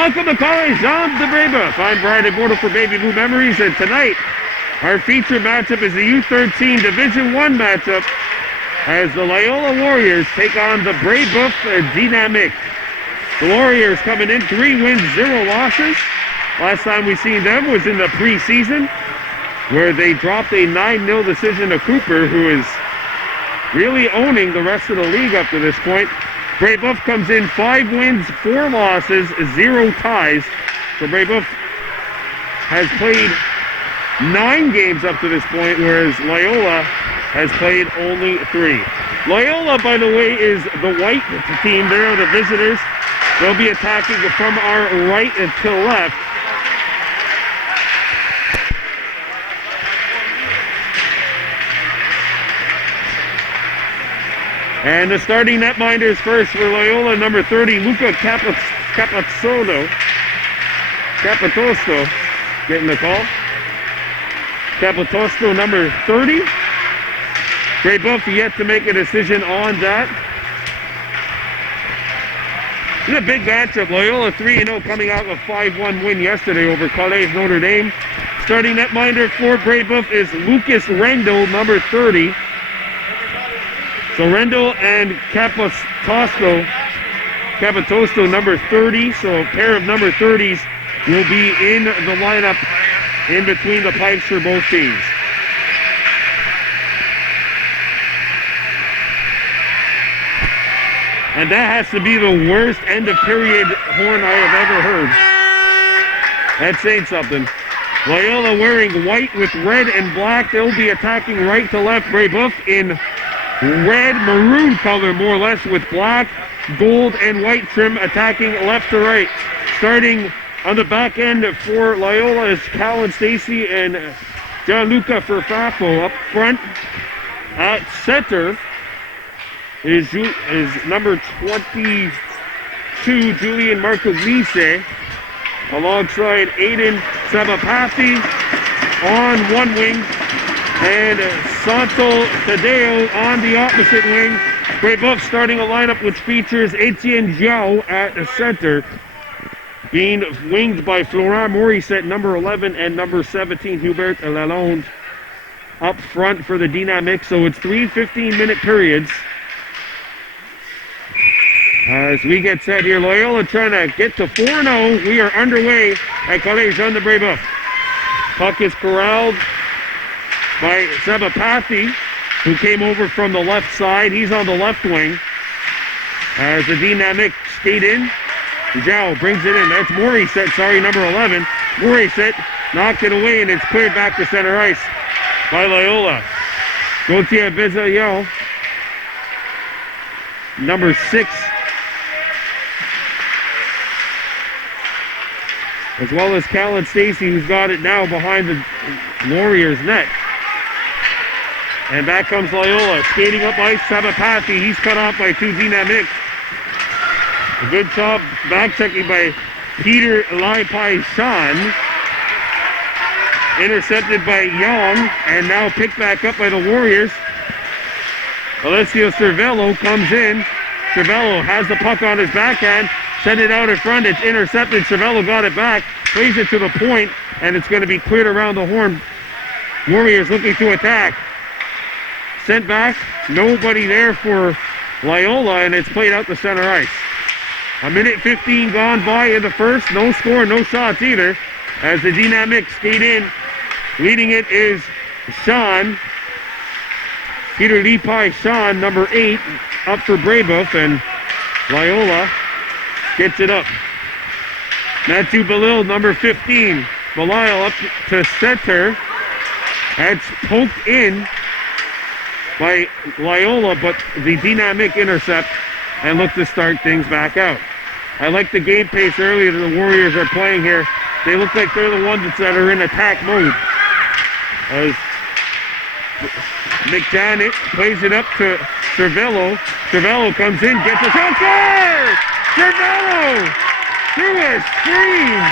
Welcome to College Jean de Brebeuf. I'm Brian Immortal for Baby Blue Memories, and tonight our feature matchup is the U-13 Division I matchup as the Loyola Warriors take on the Brebeuf Dynamiques. The Warriors coming in 3 wins, 0 losses. Last time we seen them was in the preseason, where they dropped a 9-0 decision to Cooper, who is really owning the rest of the league up to this point. Brebeuf comes in 5 wins, 4 losses, 0 ties. So Brebeuf has played 9 games up to this point, whereas Loyola has played only 3. Loyola, by the way, is the white team. They're the visitors. They'll be attacking from our right to left. And the starting netminders first for Loyola, number 30, Luca Capitosto, getting the call. Capitosto, number 30. Brebeuf yet to make a decision on that. This is a big matchup. Loyola 3-0 coming out with a 5-1 win yesterday over College Notre Dame. Starting netminder for Brebeuf is Lucas Rendo, number 30. So Rendo and Capitosto, number 30. So a pair of number 30s will be in the lineup in between the pipes for both teams. And that has to be the worst end of period horn I have ever heard. That's saying something. Loyola wearing white with red and black. They'll be attacking right to left. Brebeuf in red maroon color, more or less, with black, gold, and white trim, attacking left to right. Starting on the back end for Loyola is Callan Stacy and Gianluca Furfafo. Up front at center is number 22, Julian Marcoglise, alongside Aiden Sabapathy on one wing, and Santo Tadeo on the opposite wing. Brebeuf starting a lineup which features Etienne Jiao at the center, being winged by Florent Morissette, number 11, and number 17, Hubert Lalonde, up front for the Dynamiques. So it's 3 15-minute periods. As we get set here, Loyola trying to get to 4-0. We are underway at College Jean de Brebeuf. Puck is corralled by Sabapathy, who came over from the left side. He's on the left wing. As the Dynamics skate in, Zhao brings it in. That's Morissette, number 11. Morissette knocked it away, and it's cleared back to center ice by Loyola. Gauthier Bezaillon, number 6, as well as Callan Stacy, who's got it now behind the Warriors' net. And back comes Loyola, skating up ice, Sabapathy. He's cut off by 2 Dynamiques. A good job back checking by Peter Lai-Pai-Shan. Intercepted by Young, and now picked back up by the Warriors. Alessio Cervello comes in. Cervello has the puck on his backhand. Send it out in front. It's intercepted. Cervello got it back. Plays it to the point, and it's going to be cleared around the horn. Warriors looking to attack. Sent back. Nobody there for Loyola, and it's played out to center ice. 1:15 gone by in the first. No score, no shots either. As the Dynamics skate in. Leading it is Sean. Peter Lai-Pai-Shan, number 8, up for Brebeuf, and Loyola gets it up. Matthew Belil, number 15. Belil up to center. That's poked in by Loyola, but the Dynamic intercept and look to start things back out. I like the game pace earlier that the Warriors are playing here. They look like they're the ones that are in attack mode. As McJanet plays it up to Cervello. Cervello comes in, gets a shot. Score! Cervello! Through a screen!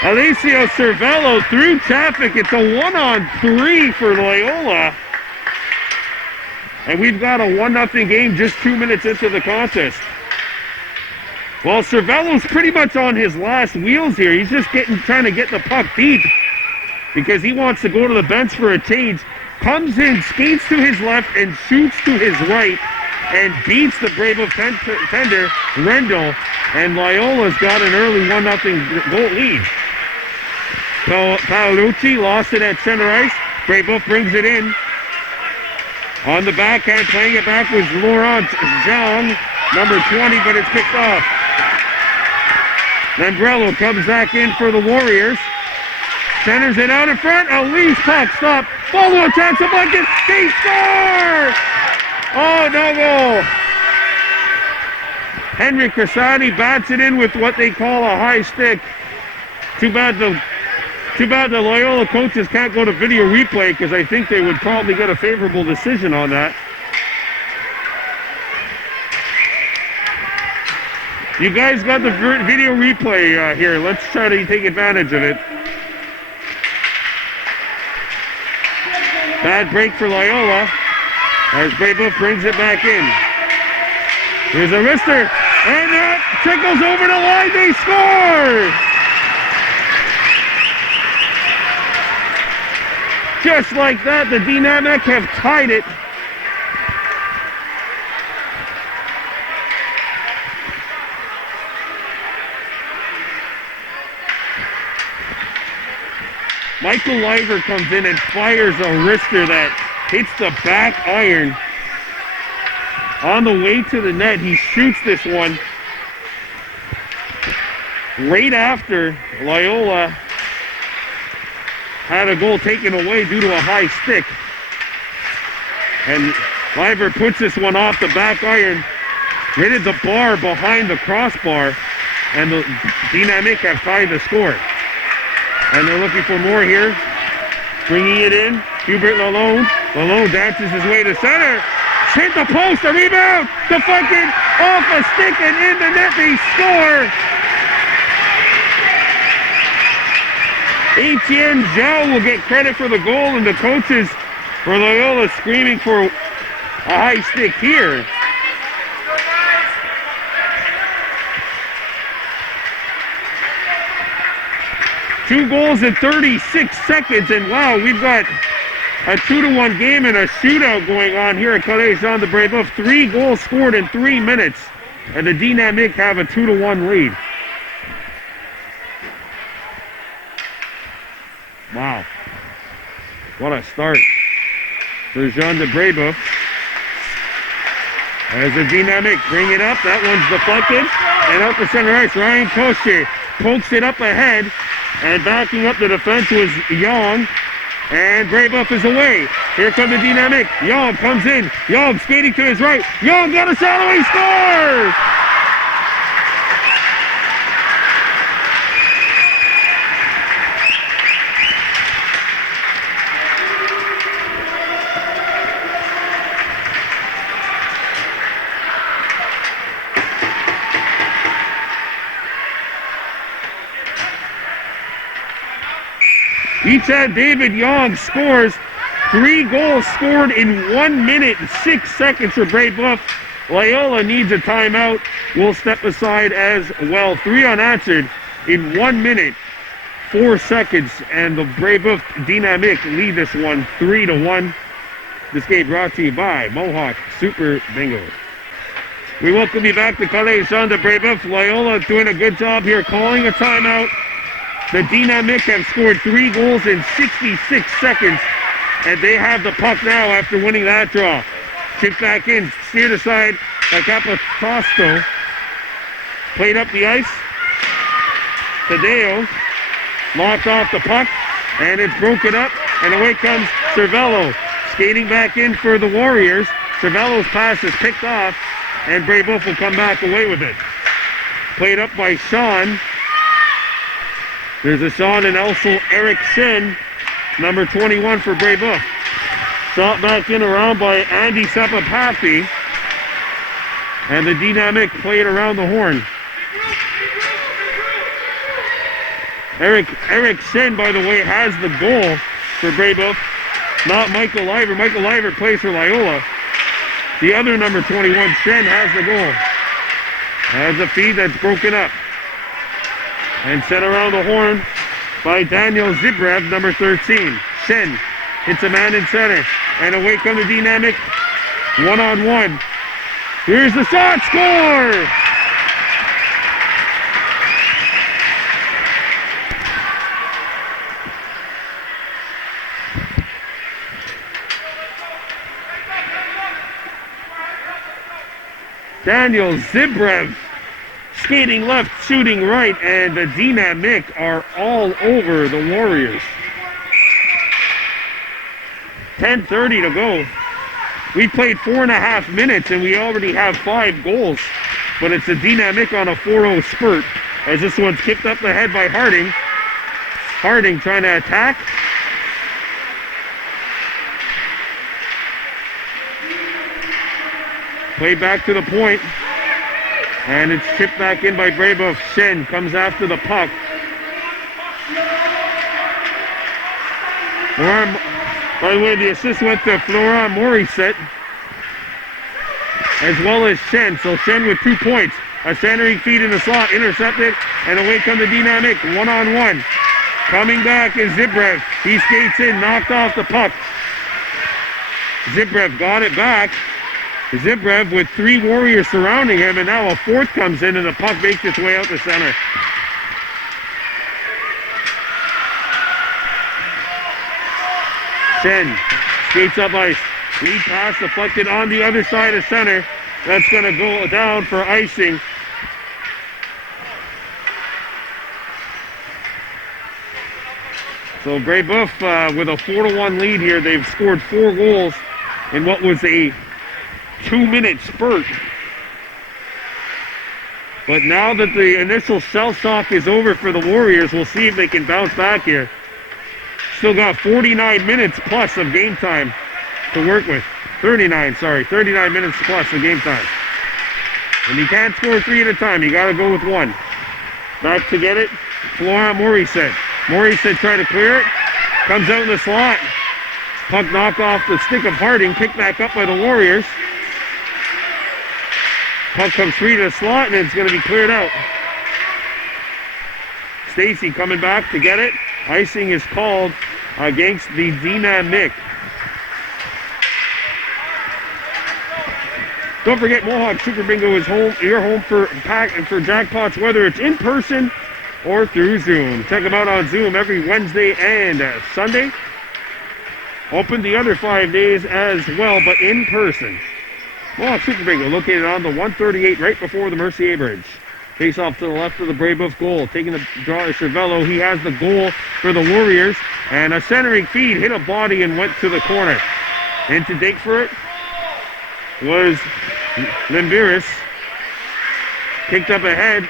Alessio Cervello through traffic. It's a 1-on-3 for Loyola. And we've got a 1-0 game just 2 minutes into the contest. Well, Cervello's pretty much on his last wheels here. He's just trying to get the puck deep because he wants to go to the bench for a change. Comes in, skates to his left, and shoots to his right, and beats the Brebeuf tender, Rendell, and Loyola's got an early 1-0 goal lead. Paolucci lost it at center ice. Brebeuf brings it in. On the backhand, playing it back was Laurent Zhang, number 20, but it's kicked off. Lambrello comes back in for the Warriors. Centers it out in front. A leash puck stop. Follow attacks the bucket. They score! Oh, no goal. Henry Crisati bats it in with what they call a high stick. Too bad the Loyola coaches can't go to video replay because I think they would probably get a favorable decision on that. You guys got the video replay here. Let's try to take advantage of it. Bad break for Loyola as Brebeuf brings it back in. Here's a wrister, and that trickles over the line. They score! Just like that, the Dynamiques have tied it. Michael Liver comes in and fires a wrister that hits the back iron. On the way to the net, he shoots this one right after Loyola had a goal taken away due to a high stick. And Liver puts this one off the back iron, hit the bar behind the crossbar, and the Dynamiques have tied the score. And they're looking for more here. Bringing it in. Hubert Lalonde. Lalonde dances his way to center. Hit the post. A rebound. Deflected off a stick and in the net. They score. Etienne Zhao will get credit for the goal, and the coaches for Loyola screaming for a high stick here. Two goals in 36 seconds, and wow, we've got a 2-1 game and a shootout going on here at Collège Jean de Brebeuf. 3 goals scored in 3 minutes, and the Dynamiques have a 2-1 lead. Wow, what a start for Jean de Brebeuf. As the Dynamiques bring it up, that one's deflected, and out the center ice, Ryan Cochet pokes it up ahead. And backing up the defense was Young. And Brebeuf is away. Here come the Dynamiques. Young comes in. Young skating to his right. Young got a shot away. Scores! Each David Young scores. 3 goals scored in 1 minute and 6 seconds for Brebeuf. Loyola needs a timeout. We'll step aside as well. 3 unanswered in 1 minute, 4 seconds. And the Brebeuf Dynamiques lead this one 3-1. This game brought to you by Mohawk Super Bingo. We welcome you back to Collège Jean de Brebeuf. Loyola doing a good job here calling a timeout. The Dynamiques have scored 3 goals in 66 seconds, and they have the puck now after winning that draw. Chipped back in, steered aside by Capitosto. Played up the ice. Tadeo locked off the puck, and it's broken up, and away comes Cervello. Skating back in for the Warriors. Cervello's pass is picked off, and Brebeuf will come back away with it. Played up by Sean. There's a Sean and also Eric Shen, number 21 for Brebeuf. Shot back in around by Andy Sepapathy. And the Dynamiques played around the horn. Eric Shen, by the way, has the goal for Brebeuf, not Michael Liver. Michael Liver plays for Loyola. The other number 21, Shen, has the goal. Has a feed that's broken up. And sent around the horn by Daniel Zibrev, number 13. Shen hits a man in center. And away come the Dynamic. One-on-one. Here's the shot. Score! Daniel Zibrev skating left, shooting right, and the Dynamic are all over the Warriors. 10:30 to go. We played 4.5 minutes and we already have 5 goals. But it's the Dynamic on a 4-0 spurt as this one's kicked up the head by Harding. Harding trying to attack. Play back to the point. And it's chipped back in by Brebeuf. Shen comes after the puck. By the way, the assist went to Florent Morissette, as well as Shen. So Shen with 2 points. A centering feed in the slot, intercepted, and away come the Dynamic, one-on-one. Coming back is Zibrev. He skates in, knocked off the puck. Zibrev got it back. Zibrev with 3 Warriors surrounding him, and now a 4th comes in, and the puck makes its way out the center. Shen skates up ice. Lead pass deflected on the other side of center. That's going to go down for icing. So Brebeuf with a 4-1 lead here. They've scored 4 goals in what was a 2-minute spurt. But now that the initial shell shock is over for the Warriors, we'll see if they can bounce back here. Still got 49 minutes plus of game time to work with. 39 minutes plus of game time. And you can't score 3 at a time. You got to go with 1. Back to get it. Florent Morissette. Morissette trying to clear it. Comes out in the slot. Puck knocked off the stick of Harding. Picked back up by the Warriors. Puck comes free to the slot, and it's going to be cleared out. Stacy coming back to get it. Icing is called against the Dynamic. Don't forget, Mohawk Super Bingo is home. Your home for jackpots, whether it's in person or through Zoom. Check them out on Zoom every Wednesday and Sunday. Open the other 5 days as well, but in person. Mohawk Super Bingo located on the 138 right before the Mercier Bridge. Face off to the left of the Brebeuf goal. Taking the draw is Cervello. He has the goal for the Warriors. And a centering feed hit a body and went to the corner. In to dig for it was Limbiris. Kicked up ahead.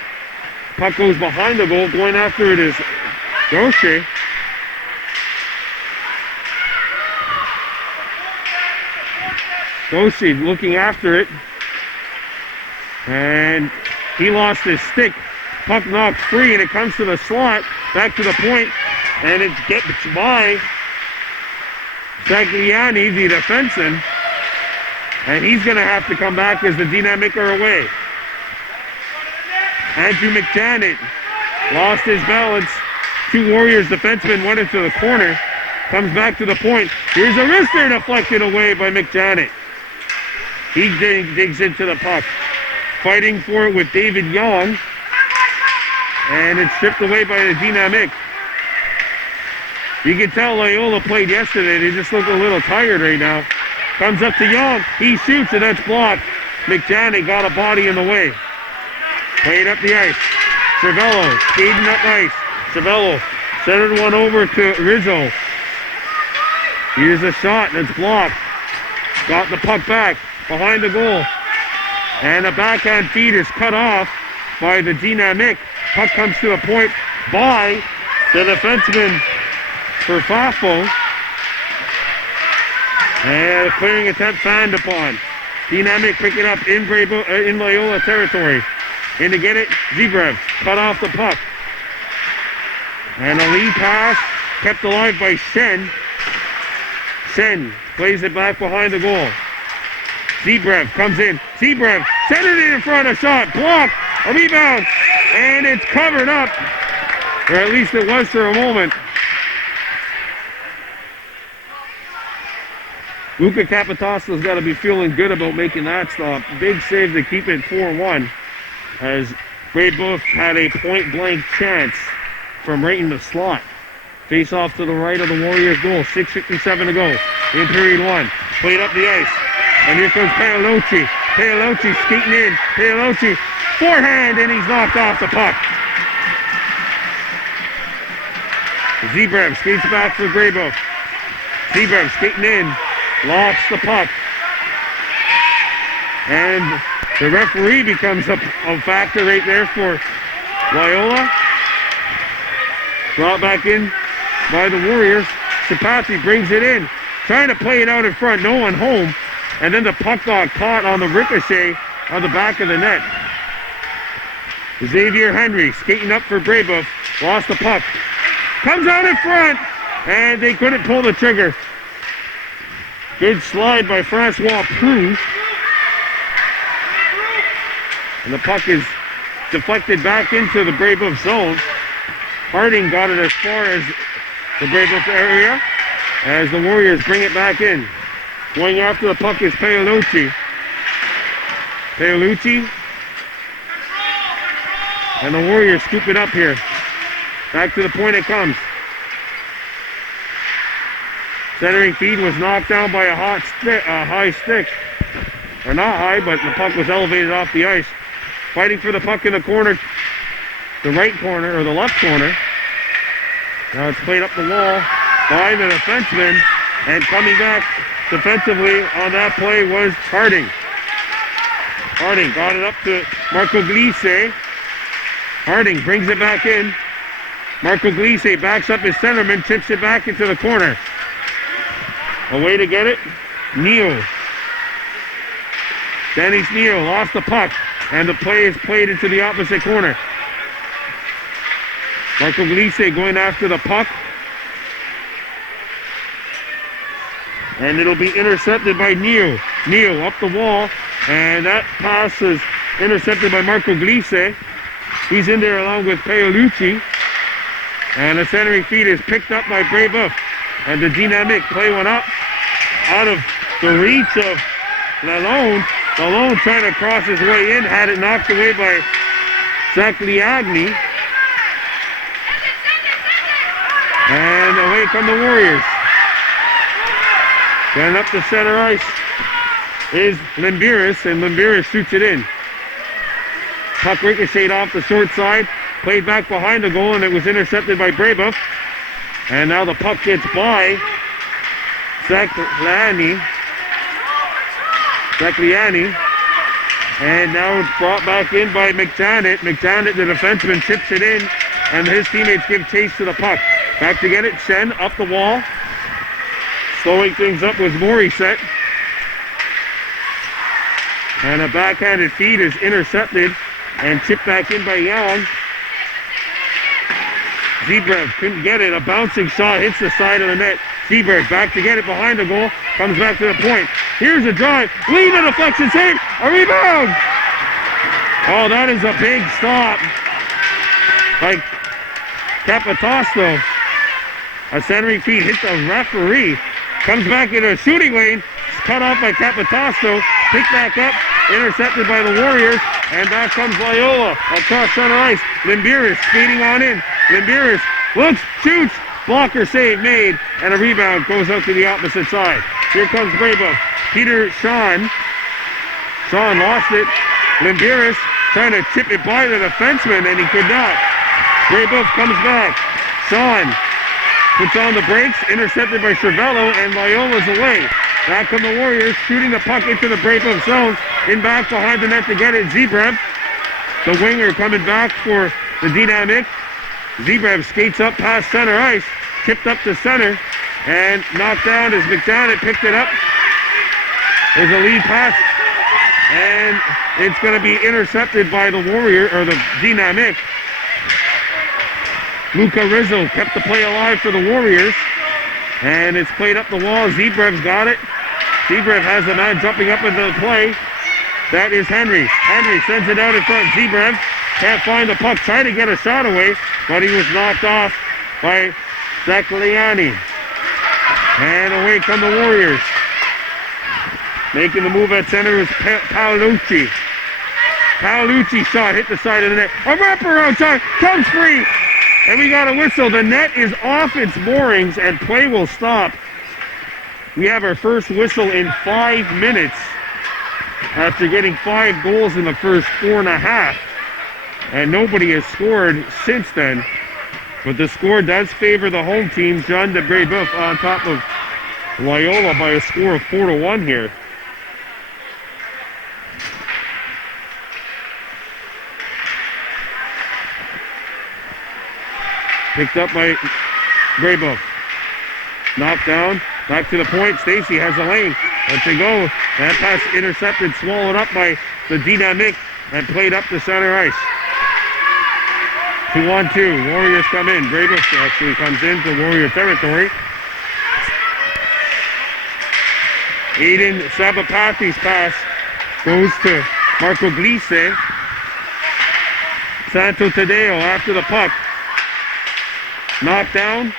Puck goes behind the goal. Going after it is Gaucher. Gaucher looking after it. And he lost his stick. Puck knocked free, and it comes to the slot. Back to the point, and it gets by Sagliani, the defenseman. And he's going to have to come back as the Dynamic are away. Andrew McJanet lost his balance. 2 Warriors defensemen went into the corner. Comes back to the point. Here's a wrister deflected away by McJanet. He digs into the puck. Fighting for it with David Young. And it's stripped away by the Dynamic. You can tell Loyola played yesterday. They just look a little tired right now. Comes up to Young. He shoots, and that's blocked. McJanet got a body in the way. Played up the ice. Cervello skating up ice. Cervello centered one over to Rizzo. Here's a shot, and it's blocked. Got the puck back behind the goal. And a backhand feed is cut off by the Dynamic. Puck comes to a point by the defenseman for Fafo. And a clearing attempt found upon. Dynamic picking up in Loyola territory. In to get it, Zibrev cut off the puck. And a lead pass kept alive by Shen. Shen plays it back behind the goal. Brebeuf comes in. Brebeuf centered it in front, a shot, blocked, a rebound, and it's covered up. Or at least it was for a moment. Luca Capitano's got to be feeling good about making that stop. Big save to keep it 4-1 as Brebeuf had a point-blank chance from right in the slot. Face off to the right of the Warriors' goal. 6:57 to go in period one. Played up the ice. And here comes Paolucci. Paolucci skating in. Paolucci forehand, and he's knocked off the puck. Brebeuf skates back for Brebeuf. Brebeuf skating in. Lost the puck. And the referee becomes a factor right there for Loyola. Brought back in by the Warriors. Sapati brings it in. Trying to play it out in front. No one home. And then the puck got caught on the ricochet on the back of the net. Xavier Henry skating up for Brebeuf. Lost the puck. Comes out in front. And they couldn't pull the trigger. Good slide by Francois Prou. And the puck is deflected back into the Brebeuf zone. Harding got it as far as the Brebeuf area as the Warriors bring it back in. Going after the puck is Paolucci. Paolucci. And the Warriors scoop it up here. Back to the point it comes. Centering feed was knocked down by a high stick. Or not high, but the puck was elevated off the ice. Fighting for the puck in the corner. The right corner, or the left corner. Now it's played up the wall by the defenseman. And coming back defensively on that play was Harding. Harding got it up to Marco Glisse. Harding brings it back in. Marco Glisse backs up his centerman, tips it back into the corner. A way to get it. Neal. Dennis Neal lost the puck, and the play is played into the opposite corner. Marco Glisse going after the puck. And it'll be intercepted by Neal. Neal up the wall, and that pass is intercepted by Marco Glisse. He's in there along with Paolucci. And the centering feed is picked up by Brebeuf. And the Dynamiques play one up out of the reach of Lalonde. Lalonde trying to cross his way in, had it knocked away by Zagliagni. And away come the Warriors. Going up the center ice is Limbiris, and Limbiris shoots it in. Puck ricocheted off the short side, played back behind the goal, and it was intercepted by Brebeuf. And now the puck gets by Zagliagni. And now it's brought back in by McJanet. McJanet, the defenseman, tips it in, and his teammates give chase to the puck. Back to get it, Shen up the wall. Slowing things up was Morissette. And a backhanded feed is intercepted and chipped back in by Young. Brebeuf couldn't get it. A bouncing shot hits the side of the net. Brebeuf back to get it behind the goal. Comes back to the point. Here's a drive. Lead the deflection save. A rebound. Oh, that is a big stop by Capitano. A centering feed hit the referee. Comes back into a shooting lane. Cut off by Capitano. Picked back up. Intercepted by the Warriors. And back comes Loyola across center ice. Limbiris skating on in. Limbiris looks, shoots. Blocker save made. And a rebound goes out to the opposite side. Here comes Brebeuf. Peter Sean. Sean lost it. Limbiris trying to chip it by the defenseman, and he could not. Brebeuf comes back. Sean puts on the brakes, intercepted by Cervello, and Loyola's away. Back come the Warriors, shooting the puck into the Brebeuf zone. In back behind the net to get it, Brebeuf. The winger coming back for the Dynamiques. Brebeuf skates up past center ice, tipped up to center, and knocked down as McJanet picked it up. There's a lead pass, and it's going to be intercepted by the Warrior, or the Dynamiques. Luca Rizzo kept the play alive for the Warriors, and it's played up the wall. Brebeuf's got it. Brebeuf has the man jumping up into the play. That is Henry. Henry sends it out in front. Brebeuf can't find the puck. Trying to get a shot away, but he was knocked off by Zakliani. And away come the Warriors. Making the move at center was Paolucci. Paolucci shot, hit the side of the net. A wraparound shot, comes free. And we got a whistle. The net is off its moorings and play will stop. We have our first whistle in 5 minutes after getting 5 goals in the first 4.5. And nobody has scored since then. But the score does favor the home team. Jean de Brebeuf on top of Loyola by a score of 4-1 here. Picked up by Brebeuf. Knocked down. Back to the point. Stacy has the lane. Let's it go. That pass intercepted, swallowed up by the Dynamiques and played up the center ice. 2-on-2. Warriors come in. Brebeuf actually comes into Warrior territory. Aiden Sabapathi's pass goes to Marco Glisse. Santo Tadeo after the puck. Knocked down,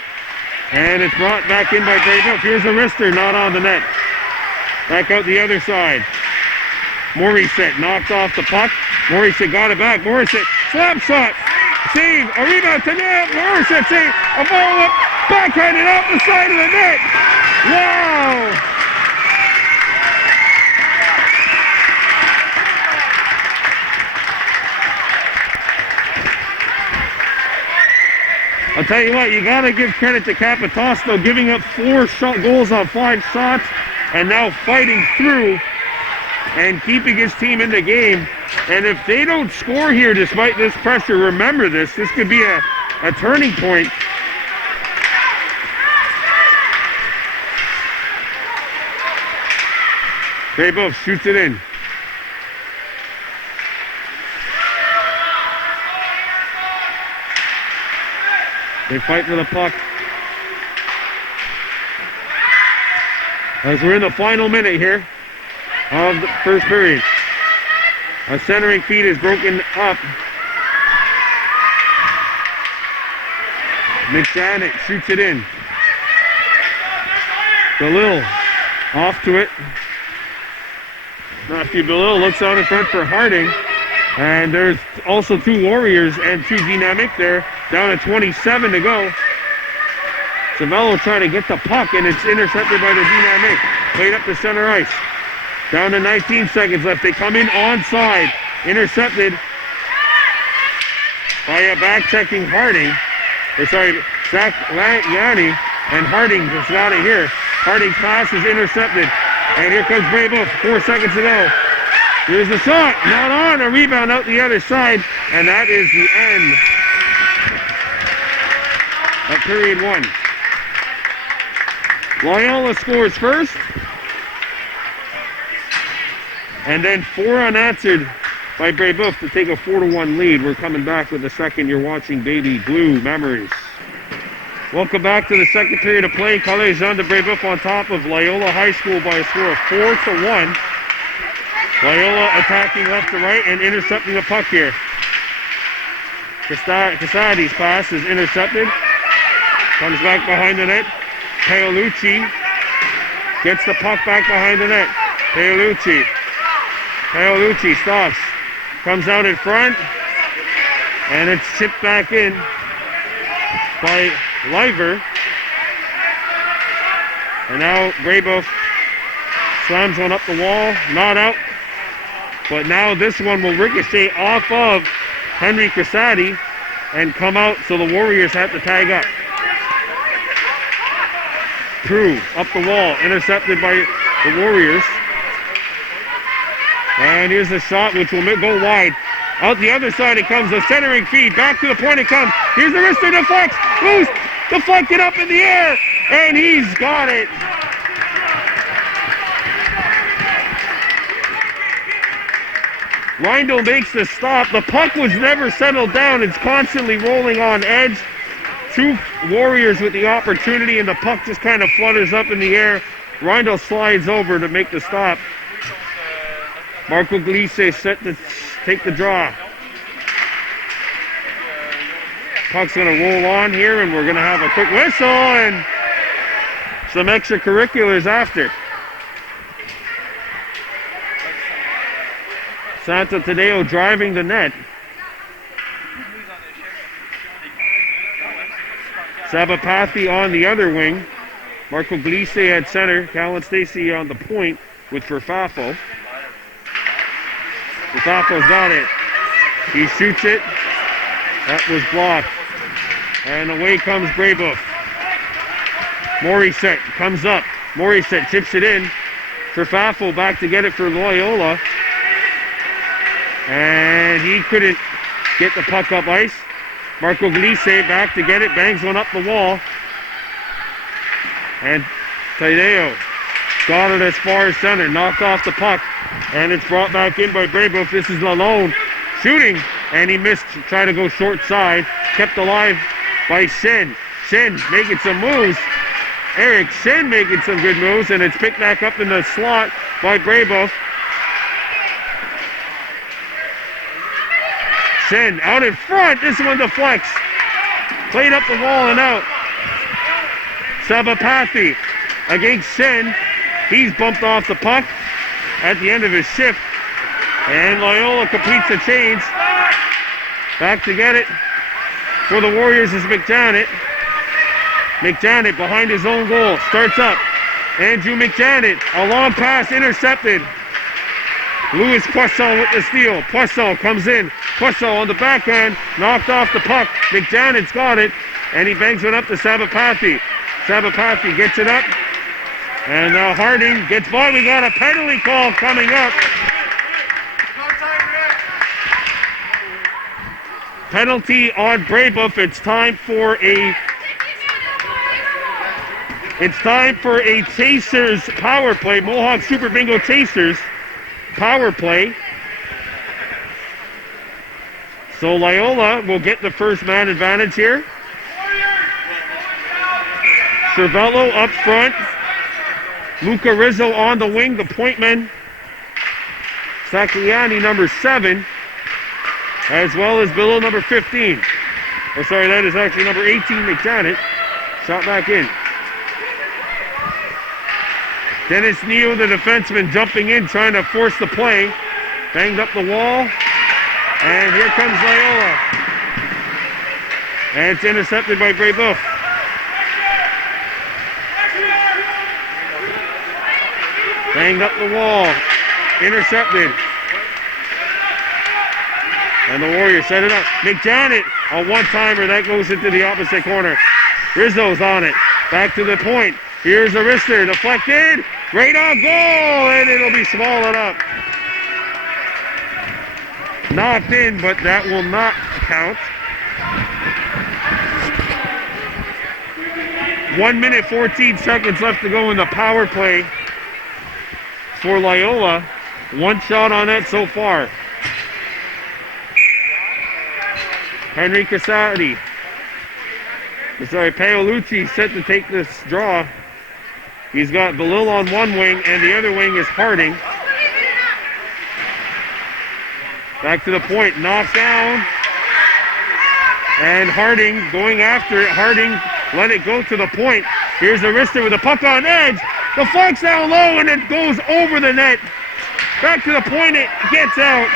and it's brought back in by Brebeuf. Here's a wrister, not on the net. Back out the other side. Morissette knocked off the puck. Morissette got it back. Morissette, slap shot, save, a rebound to net. Morissette save, a ball up, backhanded off the side of the net. Wow! I'll tell you what, you got to give credit to Capitosto, giving up 4 goals on 5 shots and now fighting through and keeping his team in the game. And if they don't score here despite this pressure, remember this could be a turning point. Brebeuf shoots it in. They fight for the puck. As we're in the final minute here of the first period. A centering feed is broken up. McJanet shoots it in. Belil off to it. Matthew Belil looks out in front for Harding. And there's also 2 Warriors and 2 Dynamiques there. Down to 27 to go. Cervello trying to get the puck, and it's intercepted by the Dynamiques. Played up the center ice. Down to 19 seconds left. They come in onside. Intercepted by a back-checking Harding. Zach Yanni, and Harding just got it here. Harding's pass is intercepted. And here comes Brebeuf. 4 seconds to go. Here's the shot. Not on. A rebound out the other side. And that is the end of period 1. Loyola scores first. And then 4 unanswered by Brebeuf to take a 4-1 lead. We're coming back with the second. You're watching Baby Blue Memories. Welcome back to the second period of play. Collège Jean de Brebeuf on top of Loyola High School by a score of 4-1. Loyola attacking left to right and intercepting the puck here. Casadi's pass is intercepted. Comes back behind the net. Paolucci gets the puck back behind the net. Paolucci stops. Comes out in front. And it's chipped back in by Liver. And now Brebeuf slams one up the wall. Not out. But now this one will ricochet off of Henry Casadi and come out, so the Warriors have to tag up. True, up the wall, intercepted by the Warriors. And here's the shot, which will go wide. Out the other side it comes, the centering feed, back to the point it comes. Here's the wrister deflects, loose, deflected up in the air, and he's got it. Reindl makes the stop. The puck was never settled down. It's constantly rolling on edge. 2 Warriors with the opportunity, and the puck just kind of flutters up in the air. Reindl slides over to make the stop. Marco Glisse set to take the draw. Puck's going to roll on here, and we're going to have a quick whistle and some extracurriculars after. Santo Tadeo driving the net. Sabapathi on the other wing. Marco Glisse at center. Callan Stacey on the point with Furfafo. Furfafo's got it. He shoots it. That was blocked. And away comes Brebeuf. Morissette comes up. Morissette chips it in. Furfafo back to get it for Loyola. And he couldn't get the puck up ice. Marco Glisse back to get it. Bangs one up the wall. And Tadeo got it as far as center. Knocked off the puck. And it's brought back in by Brebeuf. This is Lalone shooting. And he missed. Tried to go short side. Kept alive by Shen. Shen making some moves. Eric Shen making some good moves. And it's picked back up in the slot by Brebeuf. Shen out in front. This one deflects. Played up the wall and out. Sabapathi against Shen. He's bumped off the puck at the end of his shift. And Loyola completes the change. Back to get it for the Warriors is McJanet. McJanet behind his own goal. Starts up. Andrew McJanet. A long pass intercepted. Louis Poisson with the steal. Poisson comes in. Poisson on the backhand. Knocked off the puck. McJanet's got it. And he bangs it up to Sabapathi. Sabapathi gets it up. And now Harding gets by. We got a penalty call coming up. Penalty on Brebeuf. It's time for a Chasers power play. Mohawk Super Bingo Chasers power play. So Loyola will get the first man advantage here. Cervello up front. Luca Rizzo on the wing, the pointman. Sacchiani, number 7. As well as below number 15. Oh, sorry, that is actually number 18, McJanet. Shot back in. Dennis Neal, the defenseman, jumping in, trying to force the play. Banged up the wall. And here comes Loyola. And it's intercepted by Brebeuf. Banged up the wall. Intercepted. And the Warriors set it up. McJanet, a one-timer. That goes into the opposite corner. Rizzo's on it. Back to the point. Here's Arister. Deflected. Right on goal. And it'll be swallowed up. Knocked in, but that will not count. 1 minute, 14 seconds left to go in the power play for Loyola. One shot on that so far. Henry Casati. Paolucci set to take this draw. He's got Belil on one wing, and the other wing is Harding. Back to the point, knocked down. And Harding going after it. Harding let it go to the point. Here's Arista with the puck on edge. The flank's down low, and it goes over the net. Back to the point, it gets out.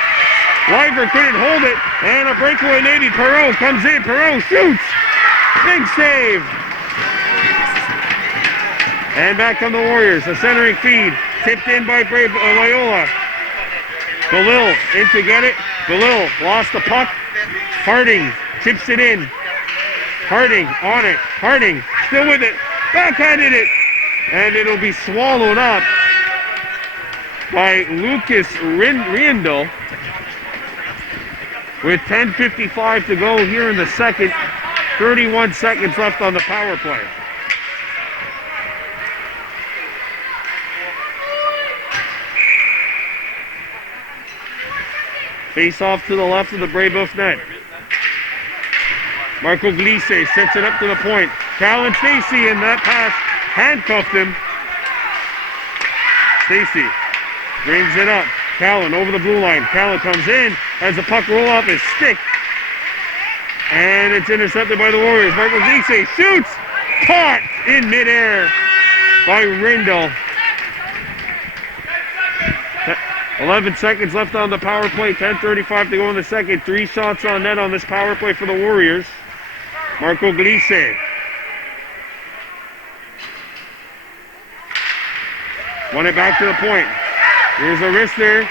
Liver couldn't hold it, and a breakaway Navy. Perreault comes in. Perreault shoots. Big save. And back come the Warriors. A centering feed. Tipped in by Loyola. Belil in to get it. Belil lost the puck. Harding chips it in. Harding on it. Harding still with it. Backhanded it. And it'll be swallowed up by Lucas Riendl. With 10:55 to go here in the second. 31 seconds left on the power play. Face off to the left of the Brebeuf net. Marco Glisse sets it up to the point. Callan Stacey, and that pass handcuffed him. Stacy brings it up. Callan over the blue line. Callan comes in, has the puck roll off his stick. And it's intercepted by the Warriors. Marco Glisse shoots. Caught in midair by Rindle. 11 seconds left on the power play. 10:35 to go in the second. 3 shots on net on this power play for the Warriors. Marco Glisse. Won it back to the point. Here's a wrister.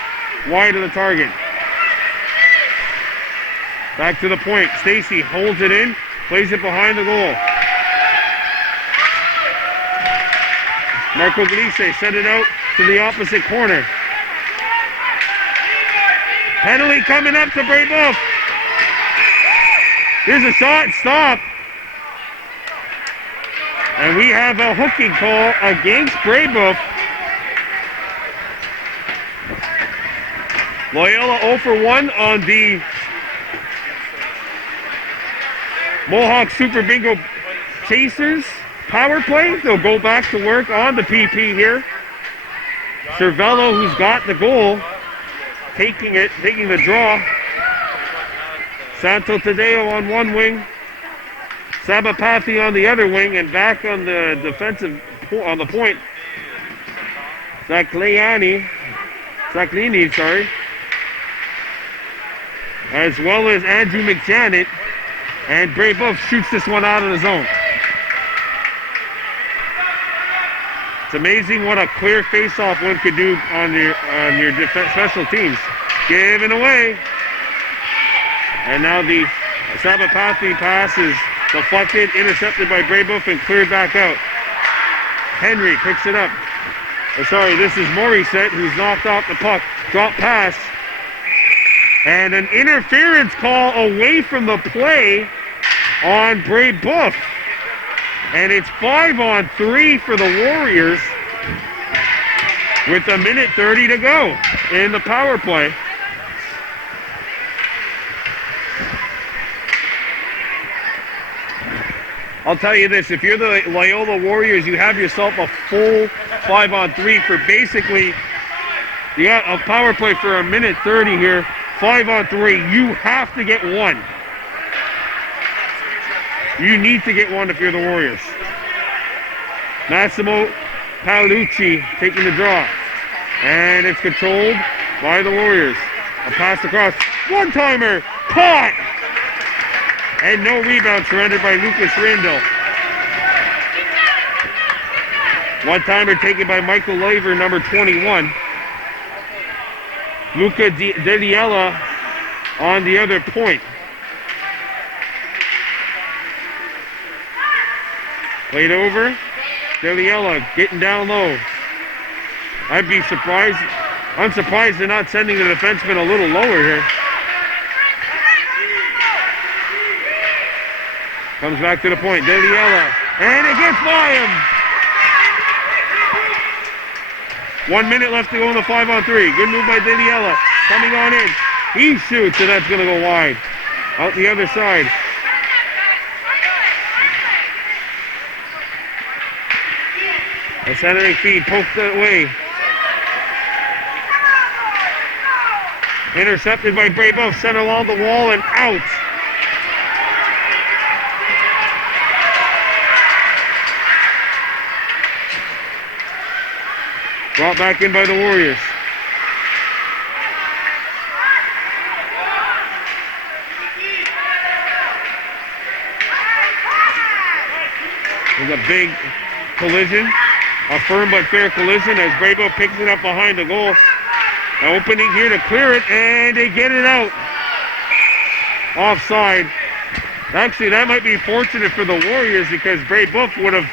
Wide of the target. Back to the point. Stacy holds it in. Plays it behind the goal. Marco Glisse sent it out to the opposite corner. Penalty coming up to Brebeuf. Here's a shot. Stop. And we have a hooking call against Brebeuf. Loyola 0 for 1 on the Mohawk Super Bingo Chasers power play. They'll go back to work on the PP here. Cervello, who's got the goal, taking the draw. Santo Tadeo on one wing. Sabapathy on the other wing, and back on the defensive on the point. Zaclini, as well as Andrew McJanet, and Brebeuf shoots this one out of the zone. It's amazing what a clear face-off one could do on your special teams. Given away, and now the Sabapathy pass is deflected, intercepted by Brebeuf, and cleared back out. Henry picks it up. This is Morissette, who's knocked off the puck. Drop pass. And an interference call away from the play on Brebeuf. And it's 5-on-3 for the Warriors with 1:30 to go in the power play. I'll tell you this, if you're the Loyola Warriors, you have yourself a full 5-on-3 for basically, you got a power play for 1:30 here, 5-on-3. You have to get one. You need to get one if you're the Warriors. Massimo Paolucci taking the draw. And it's controlled by the Warriors. A pass across. One-timer. Caught! And no rebound surrendered by Lucas Rindle. One-timer taken by Michael Laver, number 21. Luca Deliella on the other point. Played over. Deliella getting down low. I'd be surprised. I'm surprised they're not sending the defenseman a little lower here. Comes back to the point. Deliella. And it gets by him. 1 minute left to go in the 5-on-3. Good move by Deliella. Coming on in. He shoots, and that's going to go wide. Out the other side. A centering feed poked away. Intercepted by Brebeuf, sent along the wall and out. Brought back in by the Warriors. There's a big collision. A firm but fair collision as Brebeuf picks it up behind the goal. An opening here to clear it, and they get it out. Offside. Actually, that might be fortunate for the Warriors because Brebeuf would have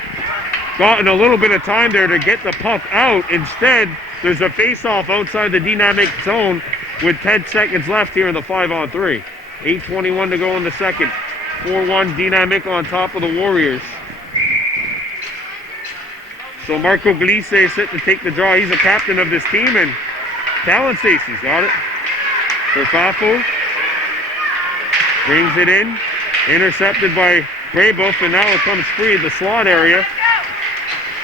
gotten a little bit of time there to get the puck out. Instead, there's a face-off outside the Dynamic zone with 10 seconds left here in the 5-on-3. 8:21 to go in the second. 4-1 Dynamic on top of the Warriors. So Marco Glisse is set to take the draw. He's the captain of this team, and Callan Stacy's got it. For Fafo. Brings it in. Intercepted by Brebeuf, and now it comes free in the slot area.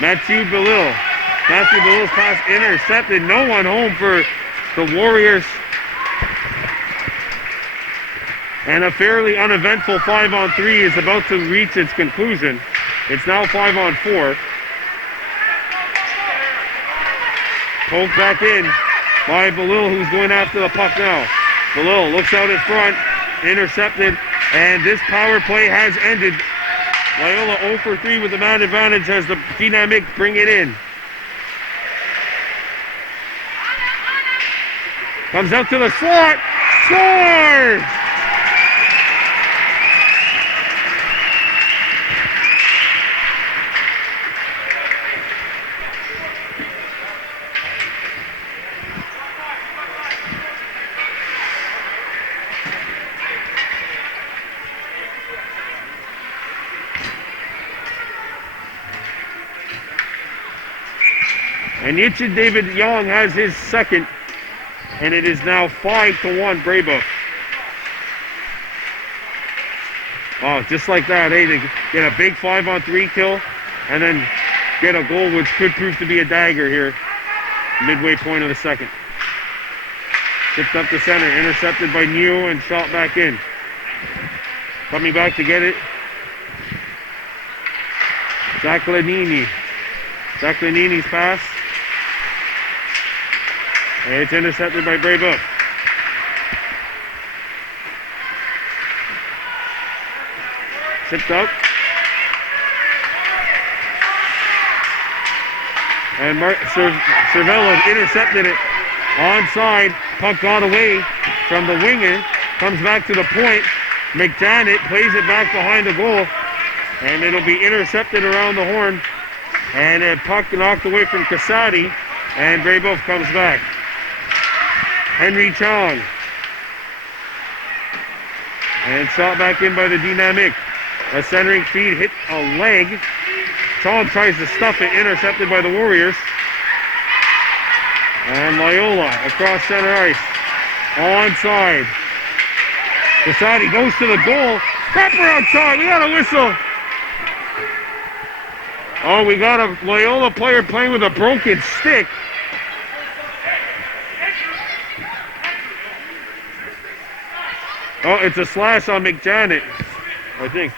Mathieu Belil Matthew Bellil's pass intercepted. No one home for the Warriors. And a fairly uneventful 5-on-3 is about to reach its conclusion. It's now 5-on-4. Poked back in by Bellil, who's going after the puck now. Bellil looks out in front, intercepted, and this power play has ended. Loyola 0 for 3 with the man advantage as the Dynamiques bring it in. Comes out to the slot, scores! And Yichin David Young has his second, and it is now 5-1 Brebeuf. Oh, just like that, hey, to get a big 5-on-3 kill, and then get a goal, which could prove to be a dagger here, midway point of the second. Tipped up the center, intercepted by Neo, and shot back in. Coming back to get it, Zaccagnini. Zaccagnini's pass. And it's intercepted by Brebeuf. Tipped up. And Cervello intercepted it. Onside. Puck got away from the winger. Comes back to the point. McJanet plays it back behind the goal. And it'll be intercepted around the horn. And a puck knocked away from Casati. And Brebeuf comes back. Henry Chong. And shot back in by the Dynamiques. A centering feed hit a leg. Chong tries to stuff it, intercepted by the Warriors. And Loyola across center ice. Onside. Casati goes to the goal. Pepper outside. We got a whistle. Oh, we got a Loyola player playing with a broken stick. Oh, it's a slash on McJanet, I think.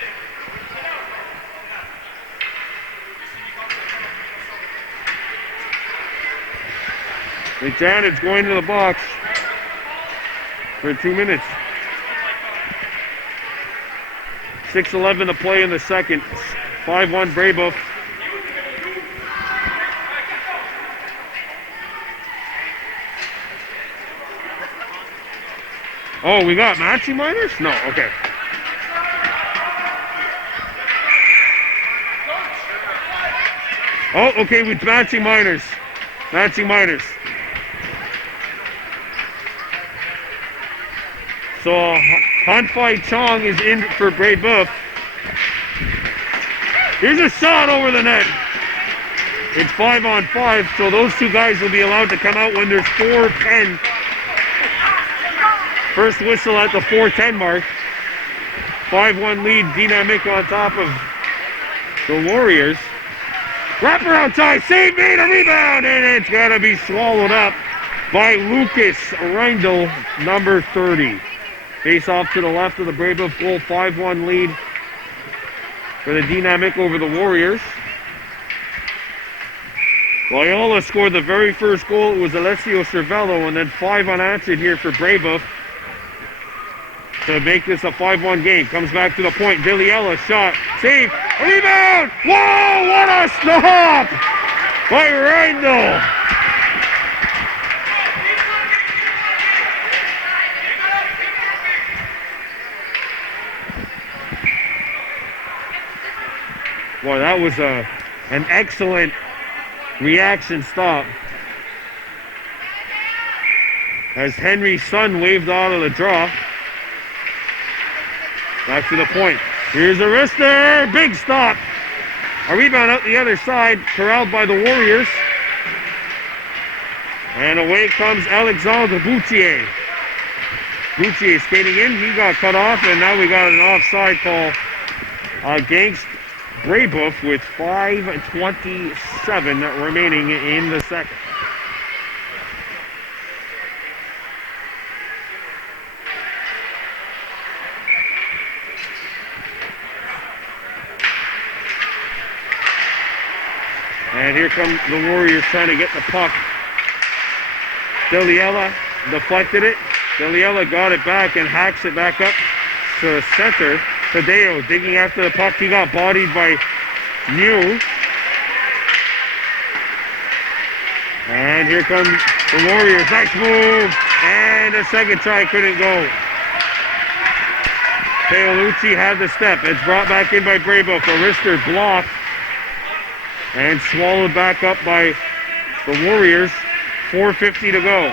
McJanet's going to the box for 2 minutes. 6:11 to play in the second. 5-1 Brebeuf. Oh, we got matching minors? No, okay. Oh, okay, with matching minors. Matching minors. So, Hanfei Chong is in for Brebeuf. Here's a shot over the net. It's 5-on-5, so those two guys will be allowed to come out when there's 4:10. First whistle at the 4:10 mark. 5-1 lead, Dynamiques on top of the Warriors. Wrapper outside, save made, a rebound, and it's got to be swallowed up by Lucas Reindl, number 30. Face off to the left of the Brebeuf goal, 5-1 lead for the Dynamiques over the Warriors. Loyola scored the very first goal. It was Alessio Cervello, and then 5 unanswered here for Brebeuf to make this a 5-1 game. Comes back to the point. Villiella shot. Save. Rebound. Whoa, what a stop by Reindl. Boy, that was an excellent reaction stop. As Henry's son waved out of the draw. Back to the point. Here's a wrister. Big stop. A rebound out the other side. Corralled by the Warriors. And away comes Alexandre Boutier. Boutier skating in. He got cut off. And now we got an offside call against Brebeuf with 5:27 2:07 remaining in the second. And here come the Warriors trying to get the puck. Loyola deflected it. Loyola got it back and hacks it back up to the center. Tadeo digging after the puck. He got bodied by New. And here come the Warriors. Nice move. And the second try couldn't go. Paolucci had the step. It's brought back in by Brebeuf. A wrister block. And swallowed back up by the Warriors. 4:50 to go.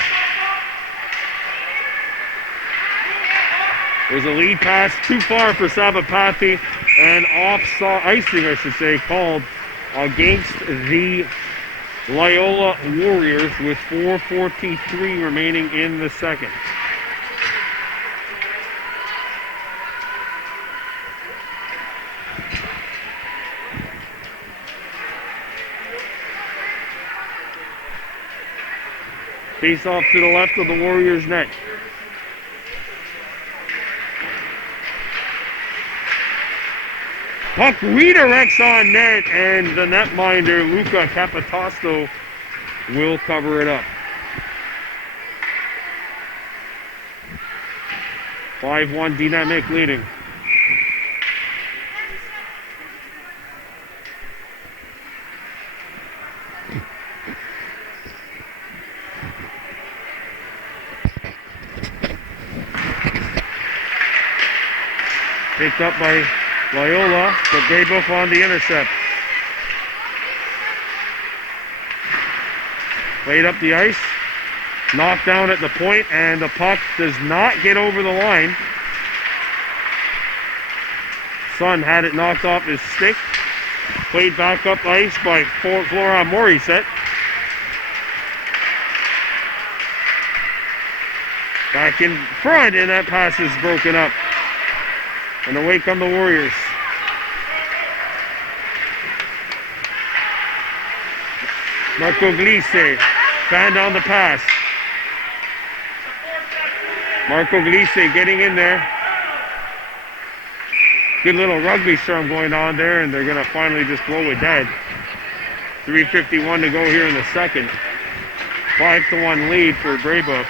There's a lead pass too far for Sabapathy, and icing, I should say, called against the Loyola Warriors with 4:43 remaining in the second. Face off to the left of the Warriors' net. Puck redirects on net, and the netminder, Luca Capitosto, will cover it up. 5-1 Dynamic leading. Picked up by Loyola, but Brebeuf on the intercept. Played up the ice, knocked down at the point, and the puck does not get over the line. Son had it knocked off his stick. Played back up ice by Florent Morissette. Back in front, and that pass is broken up. And away come the Warriors. Marco Glisse fanned on the pass. Marco Glisse getting in there. Good little rugby storm going on there, and they're going to finally just blow it dead. 3:51 to go here in the second. 5-1 lead for Brebeuf.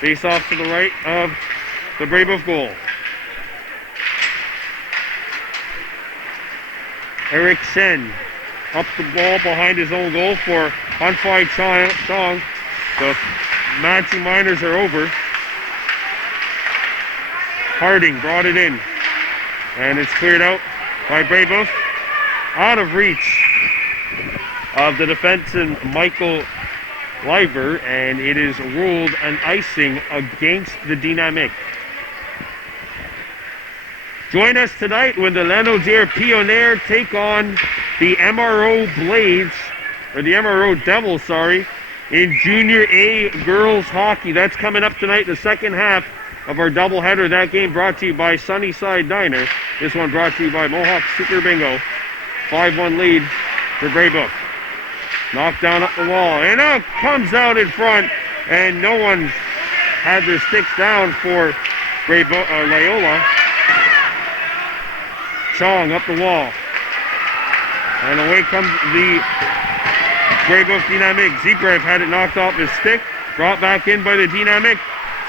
Face off to the right of the Brebeuf goal. Eric Sen up the ball behind his own goal for Hanfai Chong. The matching minors are over. Harding brought it in. And it's cleared out by Brebeuf. Out of reach of the defenseman Michael Leiber, and it is ruled an icing against the Dynamiques. Join us tonight when the Lanaudière Pionniers take on the MRO Blades, or the MRO Devils, in Junior A girls hockey. That's coming up tonight, the second half of our doubleheader. That game brought to you by Sunnyside Diner. This one brought to you by Mohawk Super Bingo. 5-1 lead for Brebeuf. Knocked down up the wall, and out comes out in front, and no one had their sticks down for Loyola. Chong up the wall, and away comes the Brebeuf Dynamiques. Zebrev had it knocked off his stick, brought back in by the Dynamiques.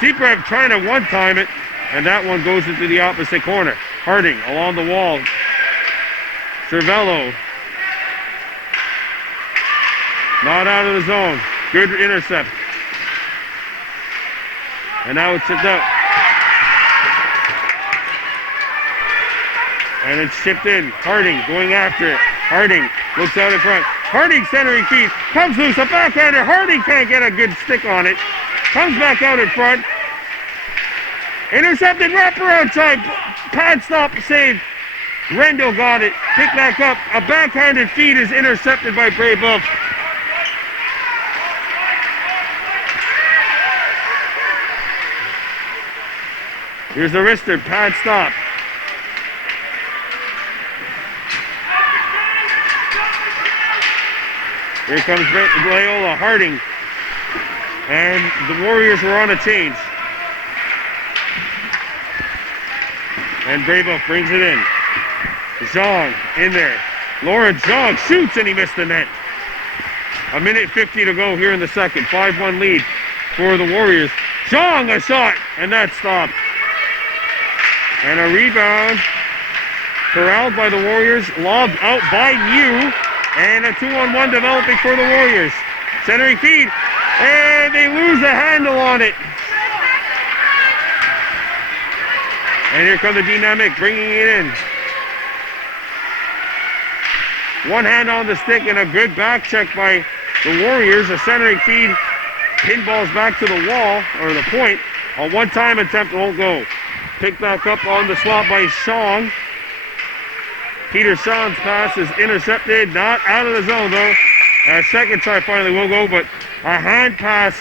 Zebrev trying to one-time it, and that one goes into the opposite corner. Harding along the wall. Cervello. Not out of the zone. Good intercept. And now it's tipped out. And it's chipped in. Harding going after it. Harding looks out in front. Harding centering feet. Comes loose. A backhander. Harding can't get a good stick on it. Comes back out in front. Intercepted. Wraparound time. Pad stop save. Rendell got it. Picked back up. A backhanded feed is intercepted by Brebeuf. Here's the wrister, pad stop. Here comes Loyola, Harding. And the Warriors were on a change. And Brebeuf brings it in. Zhang in there. Lawrence Zhang shoots and he missed the net. 1:50 to go here in the second. 5-1 lead for the Warriors. Zhang a shot and that stopped. And a rebound corralled by the Warriors. Lobbed out by Yu. And a 2-on-1 developing for the Warriors. Centering feed. And they lose the handle on it. And here come the Dynamics bringing it in. One hand on the stick and a good back check by the Warriors. A centering feed. Pinballs back to the wall, or the point. A one-time attempt won't go. Picked back up on the swap by Shang. Peter Shang's pass is intercepted. Not out of the zone, though. A second try finally will go, but a hand pass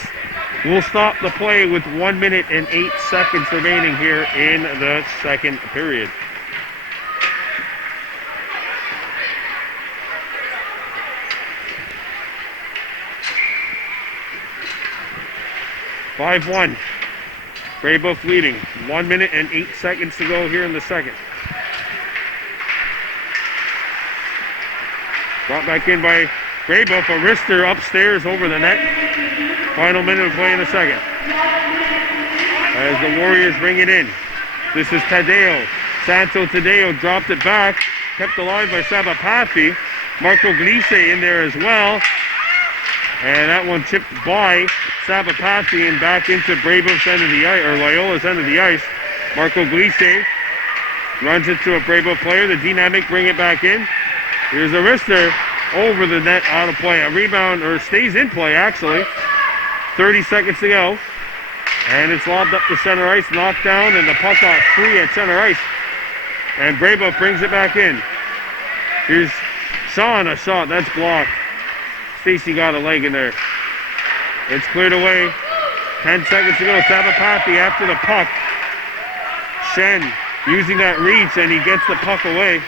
will stop the play with 1 minute and 8 seconds remaining here in the second period. (5-1). Brebeuf leading. 1 minute and 8 seconds to go here in the second. Brought back in by Brebeuf, a wrister upstairs over the net. Final minute of play in the second. As the Warriors bring it in. This is Tadeo. Santo Tadeo dropped it back. Kept alive by Sabapathi. Marco Glisse in there as well. And that one chipped by Sabapathi and back into Brebeuf's end of the ice, or Loyola's end of the ice. Marco Glisse runs into a Brebeuf player. The Dynamics bring it back in. Here's a wrister over the net, out of play. A rebound, or stays in play actually. 30 seconds to go. And it's lobbed up to center ice, knocked down, and the puck got free at center ice. And Brebeuf brings it back in. Here's Sean, a shot, that's blocked. Stacy got a leg in there. It's cleared away. 10 seconds to go. Sabapathi after the puck. Shen using that reach, and he gets the puck away.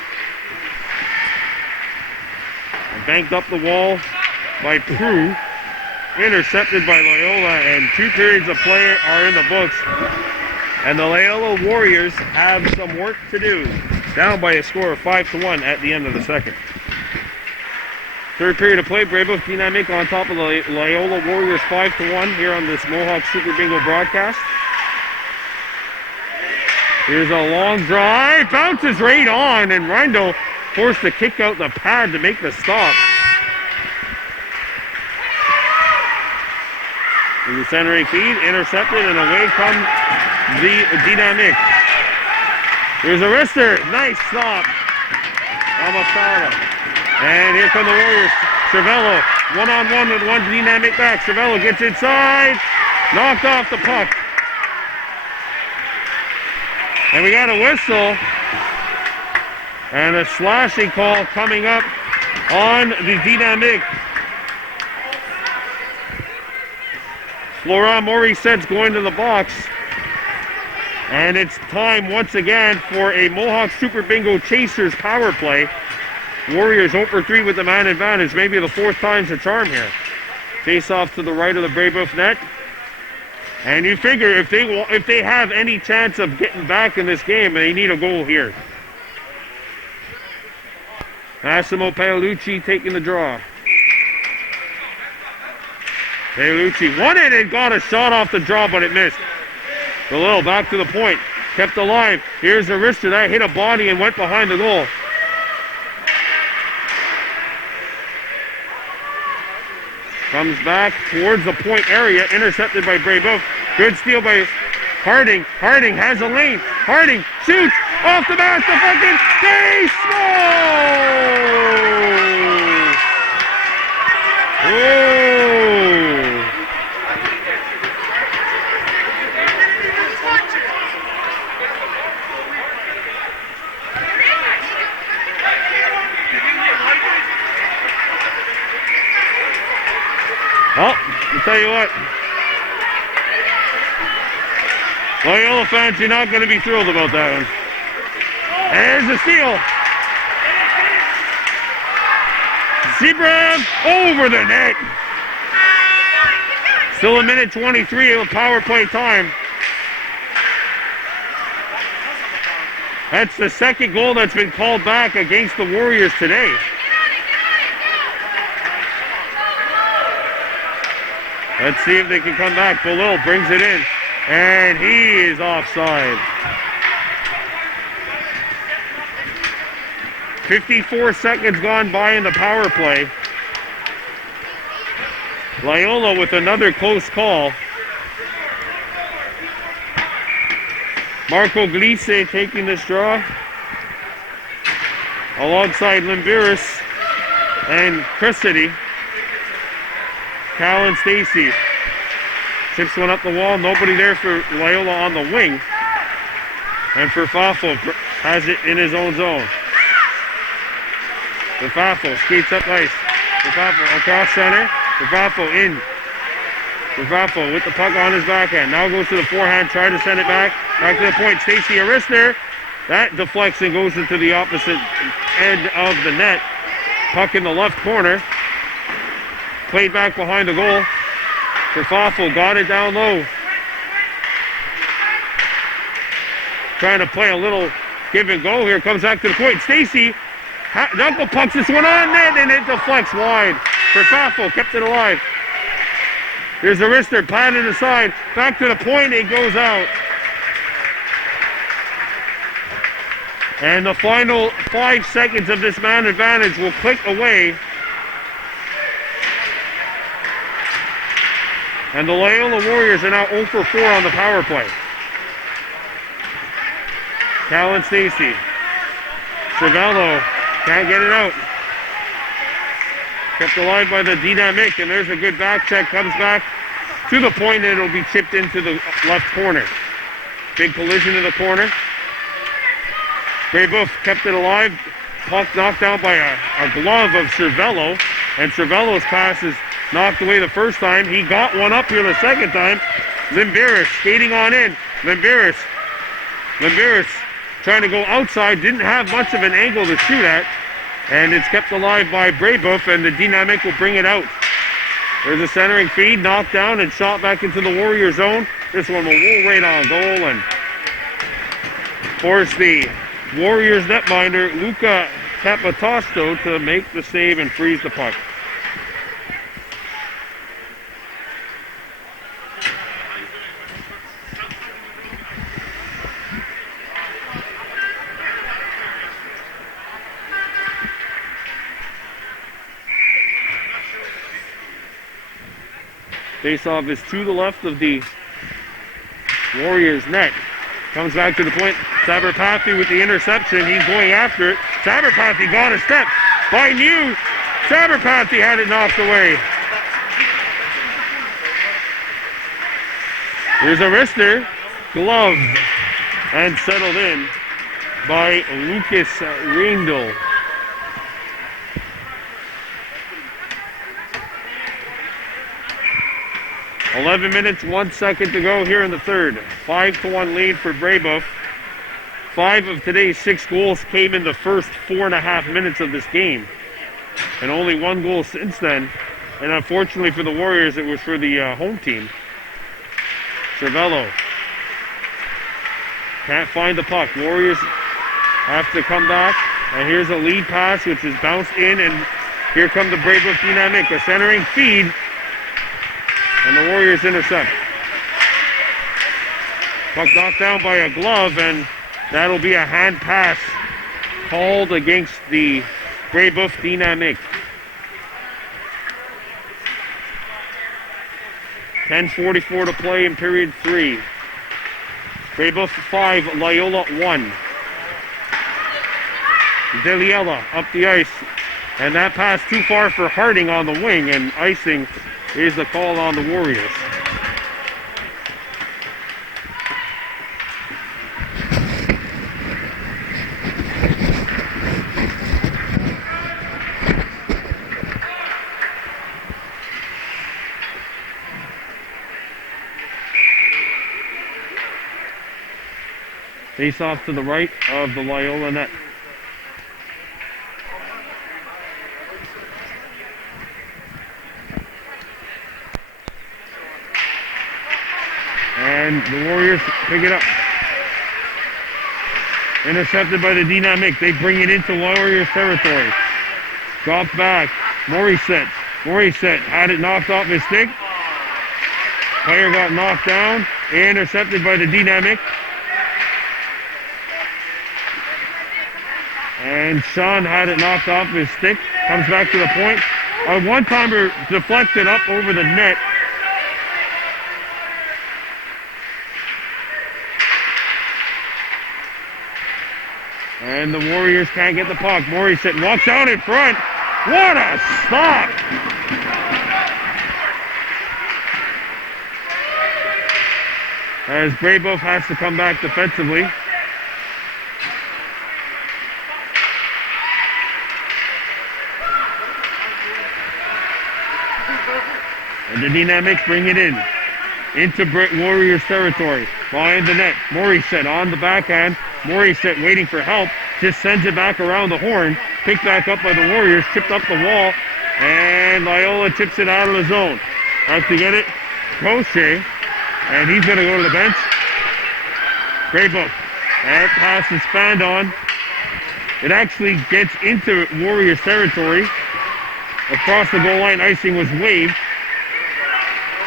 Banked up the wall by Prue. Intercepted by Loyola, and 2 periods of play are in the books. And the Loyola Warriors have some work to do. Down by a score of 5-1 at the end of the second. Third period of play, Brebeuf Dynamics on top of the Loyola Warriors 5-1 here on this Mohawk Super Bingo broadcast. Here's a long drive, bounces right on, and Rindo forced to kick out the pad to make the stop. The centering feed, intercepted, and away come the Dynamics. Here's a wrister, nice stop. Amasada. And here come the Warriors. Cervello, one-on-one with one Dynamic back. Cervello gets inside, knocked off the puck. And we got a whistle. And a slashing call coming up on the Dynamics. Florent Morissette's going to the box. And it's time once again for a Mohawk Super Bingo Chasers power play. Warriors 0 for 3 with the man advantage. Maybe the 4th time's a charm here. Face off to the right of the Brebeuf net. And you figure if they have any chance of getting back in this game, they need a goal here. Massimo Paolucci taking the draw. Paolucci won it and got a shot off the draw, but it missed. Galil back to the point. Kept alive. Here's a wrister that hit a body and went behind the goal. Comes back towards the point area, intercepted by Brebeuf. Good steal by Harding. Harding has a lane. Harding shoots off the mask, deflected. They score! Oh! Well, I'll tell you what. Loyola fans, you're not going to be thrilled about that one. There's the steal. Brebeuf over the net. Still a minute 23 of power play time. That's the second goal that's been called back against the Warriors today. Let's see if they can come back. Belil brings it in, and he is offside. 54 seconds gone by in the power play. Loyola with another close call. Marco Glisse taking this draw alongside Limbiris and Chrisity. Cal and Stacy. Chips one up the wall. Nobody there for Loyola on the wing. And for Fafo has it in his own zone. Fafo skates up ice. Fafo across center. Fafo in. Fafo with the puck on his backhand. Now goes to the forehand. Try to send it back. Back to the point. Stacy Arister. That deflects and goes into the opposite end of the net. Puck in the left corner. Played back behind the goal. Fafo got it down low. Trying to play a little give and go here. Comes back to the point. Stacy knuckle pucks this one on net and it deflects wide. Fafo kept it alive. Here's Arister patted aside. Back to the point. It goes out. And the final 5 seconds of this man advantage will click away. And the Loyola Warriors are now 0 for 4 on the power play. Cal and Stacy. Cervello can't get it out. Kept alive by the Dynamiques, and there's a good back check. Comes back to the point, and it'll be chipped into the left corner. Big collision in the corner. Brebeuf kept it alive. Puck knocked down by a glove of Cervello, and Cervello's pass is knocked away the first time. He got one up here the second time. Limbiris skating on in. Limbiris trying to go outside. Didn't have much of an angle to shoot at. And it's kept alive by Brebeuf, and the Dynamiques will bring it out. There's a centering feed, knocked down and shot back into the Warrior zone. This one will roll right on goal and force the Warriors netminder Luca Capitosto to make the save and freeze the puck. Face-off is to the left of the Warriors net. Comes back to the point. Saberpathy with the interception. He's going after it. Saberpathy got a step by New. Saberpathy had it knocked away. Here's Arister. Gloved and settled in by Lucas Reindl. $11 minutes, 1 second to go here in the third. 5-1 lead for Brebeuf. 5 of today's 6 goals came in the first 4.5 minutes of this game. And only 1 goal since then. And unfortunately for the Warriors, it was for the home team. Cervello can't find the puck. Warriors have to come back. And here's a lead pass, which is bounced in. And here come the Brebeuf Dynamiques. A centering feed. And the Warriors intercept. Puck knocked down by a glove, and that'll be a hand pass called against the Brebeuf Dynamiques. 10:44 to play in period 3. Brebeuf 5, Loyola 1. Deliela up the ice, and that pass too far for Harding on the wing, and icing is the call on the Warriors. Face off to the right of the Loyola net. And the Warriors pick it up. Intercepted by the Dynamiques. They bring it into Warriors territory. Dropped back. Morissette had it knocked off his stick. Player got knocked down. Intercepted by the Dynamiques. And Sean had it knocked off his stick. Comes back to the point. A one-timer deflected up over the net. And the Warriors can't get the puck. Morissette walks out in front. What a stop! As Brebeuf has to come back defensively. And the Dynamiques bring it in. Into Warriors territory. Behind the net. Morissette on the backhand. Morissette waiting for help. Just sends it back around the horn. Picked back up by the Warriors. Chipped up the wall. And Loyola tips it out of the zone. Has to get it. Crochet. And he's going to go to the bench. Brebeuf. That pass is fanned on. It actually gets into Warriors territory. Across the goal line, icing was waved.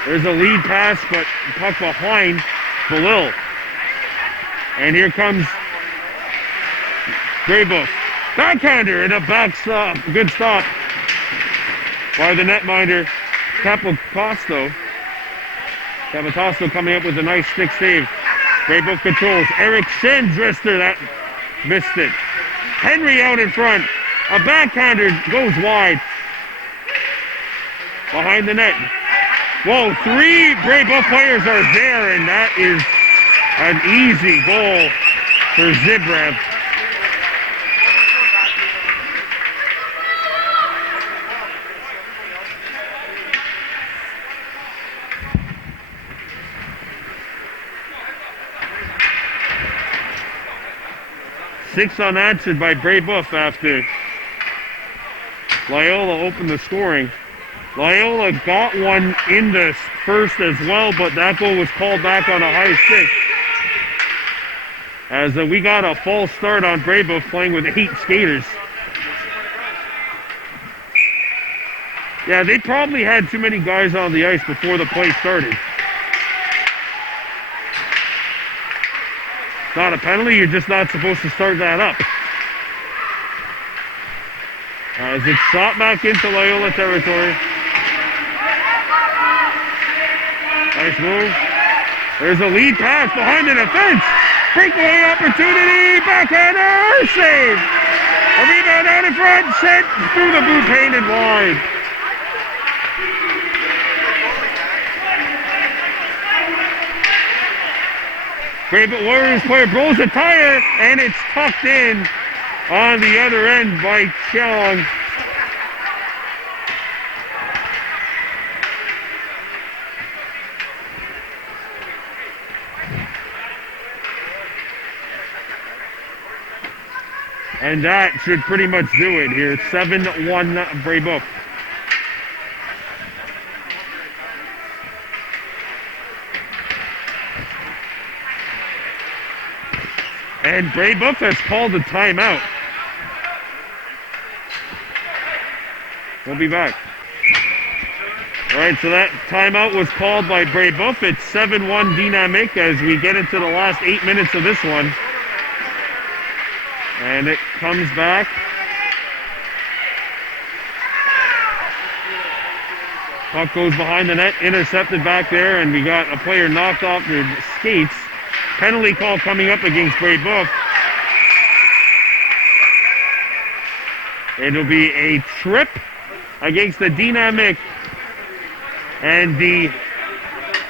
There's a lead pass, but puck behind Belil. And here comes Brebeuf. Backhander and a back stop. Good stop by the netminder, Capitosto. Capitosto coming up with a nice stick save. Brebeuf controls. Eric Shendrister, that missed it. Henry out in front. A backhander goes wide. Behind the net. Whoa, 3 Brebeuf players are there, and that is an easy goal for Zibrev. Six unanswered by Brebeuf after Loyola opened the scoring. Loyola got one in the first as well, but that goal was called back on a high stick. As we got a false start on Brebeuf playing with 8 skaters. Yeah, they probably had too many guys on the ice before the play started. It's not a penalty, you're just not supposed to start that up. As it's shot back into Loyola territory. Nice move. There's a lead pass behind the defense. Breakaway opportunity. Backhander. Save. A rebound out in front. Sent through the blue paint and wide. Brebeuf Warriors player blows a tire, and it's tucked in on the other end by Cheong. And that should pretty much do it here. 7-1 Brebeuf. And Brebeuf has called a timeout. We'll be back. All right, so that timeout was called by Brebeuf. It's 7-1 Dynamiques as we get into the last 8 minutes of this one. And it comes back. Puck goes behind the net, intercepted back there, and we got a player knocked off their skates. Penalty call coming up against Brebeuf. It'll be a trip against the Dynamiques. And the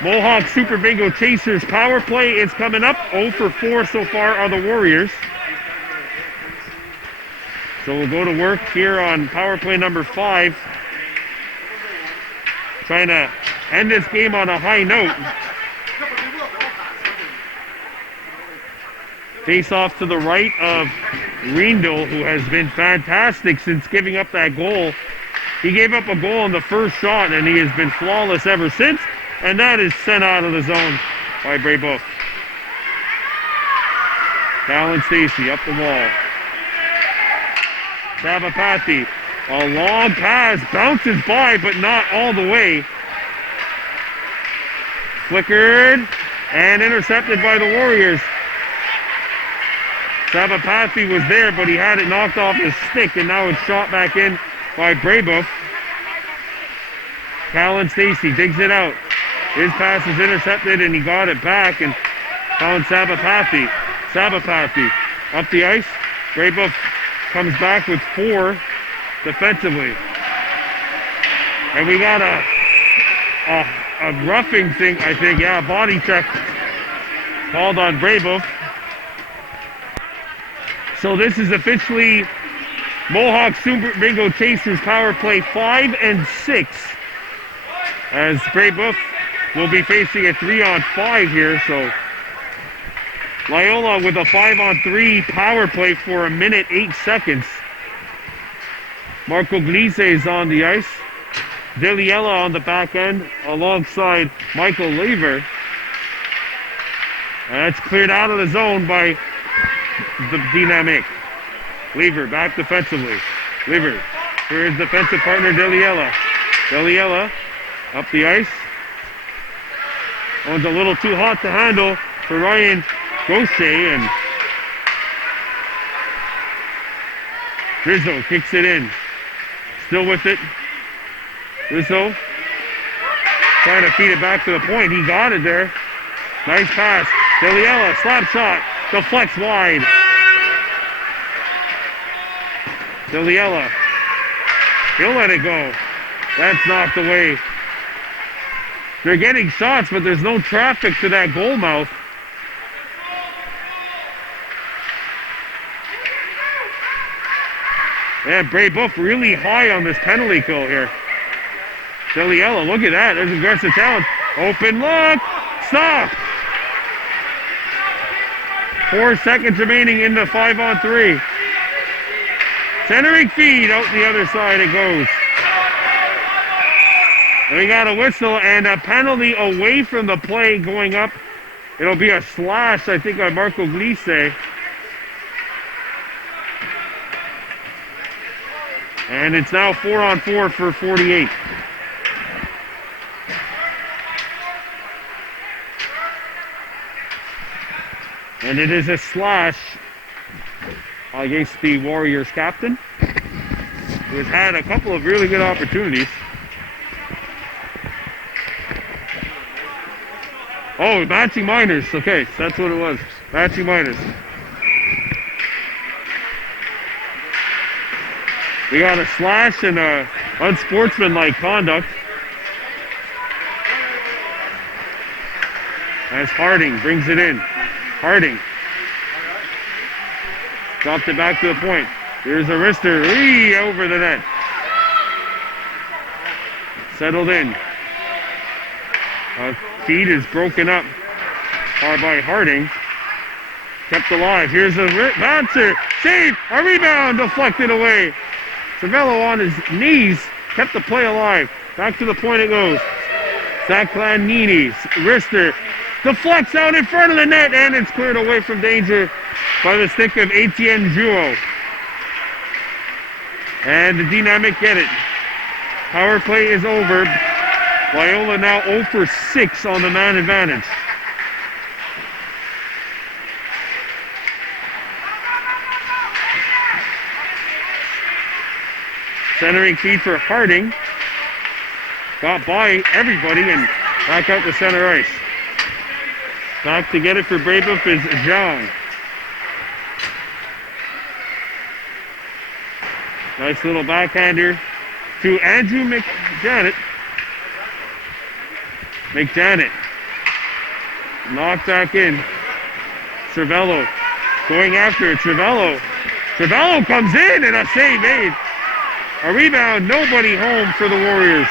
Mohawk Super Bingo Chasers power play is coming up. 0 for 4 so far are the Warriors. So we'll go to work here on power play number 5. Trying to end this game on a high note. Face off to the right of Reindl, who has been fantastic since giving up that goal. He gave up a goal on the first shot, and he has been flawless ever since. And that is sent out of the zone by Brebeuf. Callan Stacey up the wall. Sabapathy, a long pass, bounces by, but not all the way. Flickered and intercepted by the Warriors. Sabapathy was there, but he had it knocked off his stick, and now it's shot back in by Brebeuf. Callan Stacey digs it out. His pass is intercepted, and he got it back, and found Sabapathy. Sabapathy up the ice. Brebeuf comes back with 4 defensively. And we got a roughing thing, I think. Yeah, body check called on Brebeuf. So this is officially Mohawk Super Bingo Chasers power play 5 and 6. As Brebeuf will be facing a 3-on-5 here, so Loyola with a 5-on-3 power play for 1 minute 8 seconds. Marco Glise is on the ice. Deliella on the back end alongside Michael Lever. And that's cleared out of the zone by the Dynamiques. Lever back defensively. Lever for his defensive partner Deliella. Deliella up the ice. One's a little too hot to handle for Ryan Gaucher, and Rizzo kicks it in. Still with it. Rizzo trying to feed it back to the point. He got it there. Nice pass. Deliella, slap shot. Deflects wide. Deliella. He'll let it go. That's knocked away. They're getting shots, but there's no traffic to that goal mouth. Yeah, Brebeuf really high on this penalty kill here. Deliella, look at that. There's aggressive talent. Open look. Stop. 4 seconds remaining in the 5-on-3. Centering feed out the other side it goes. We got a whistle and a penalty away from the play going up. It'll be a slash, I think, on Marco Glise. And it's now 4-on-4 for 48. And it is a slash against the Warriors captain, who has had a couple of really good opportunities. Oh, matching minors. Okay, that's what it was. Matching minors. We got a slash and a unsportsmanlike conduct. As Harding brings it in. Harding. Dropped it back to the point. Here's a wrister. Over the net. Settled in. Feed is broken up by Harding. Kept alive. Here's a bouncer. Save. A rebound. Deflected away. Cervello on his knees. Kept the play alive. Back to the point it goes. Zaclanini. Wrister. Deflects out in front of the net. And it's cleared away from danger by the stick of Etienne Juo. And the Dynamiques get it. Power play is over. Loyola now 0 for 6 on the man advantage. Centering feed for Harding. Got by everybody and back out to center ice. Back to get it for Brebeuf is Zhang. Nice little backhander to Andrew McJanet. McJanet. Knocked back in. Cervello going after it. Cervello comes in and a save made. A rebound, nobody home for the Warriors.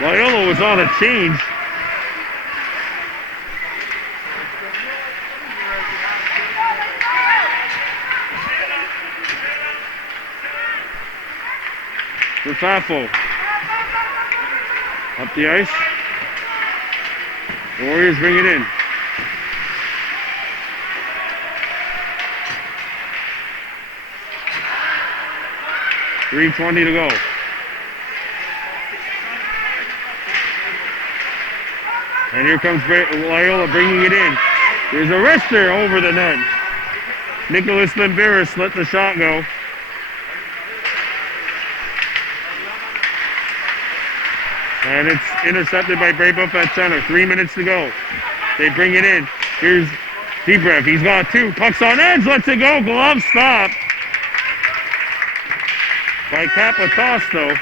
Loyola was on a change. for Fafo. Up the ice. The Warriors bring it in. .320 to go. And here comes Loyola bringing it in. There's a wrister over the net. Nicholas Limberis let the shot go. And it's intercepted by Brebeuf at center. 3 minutes to go. They bring it in. Here's Brebeuf. He's got two. Puck's on edge. Lets it go. Glove stop by Capitosto.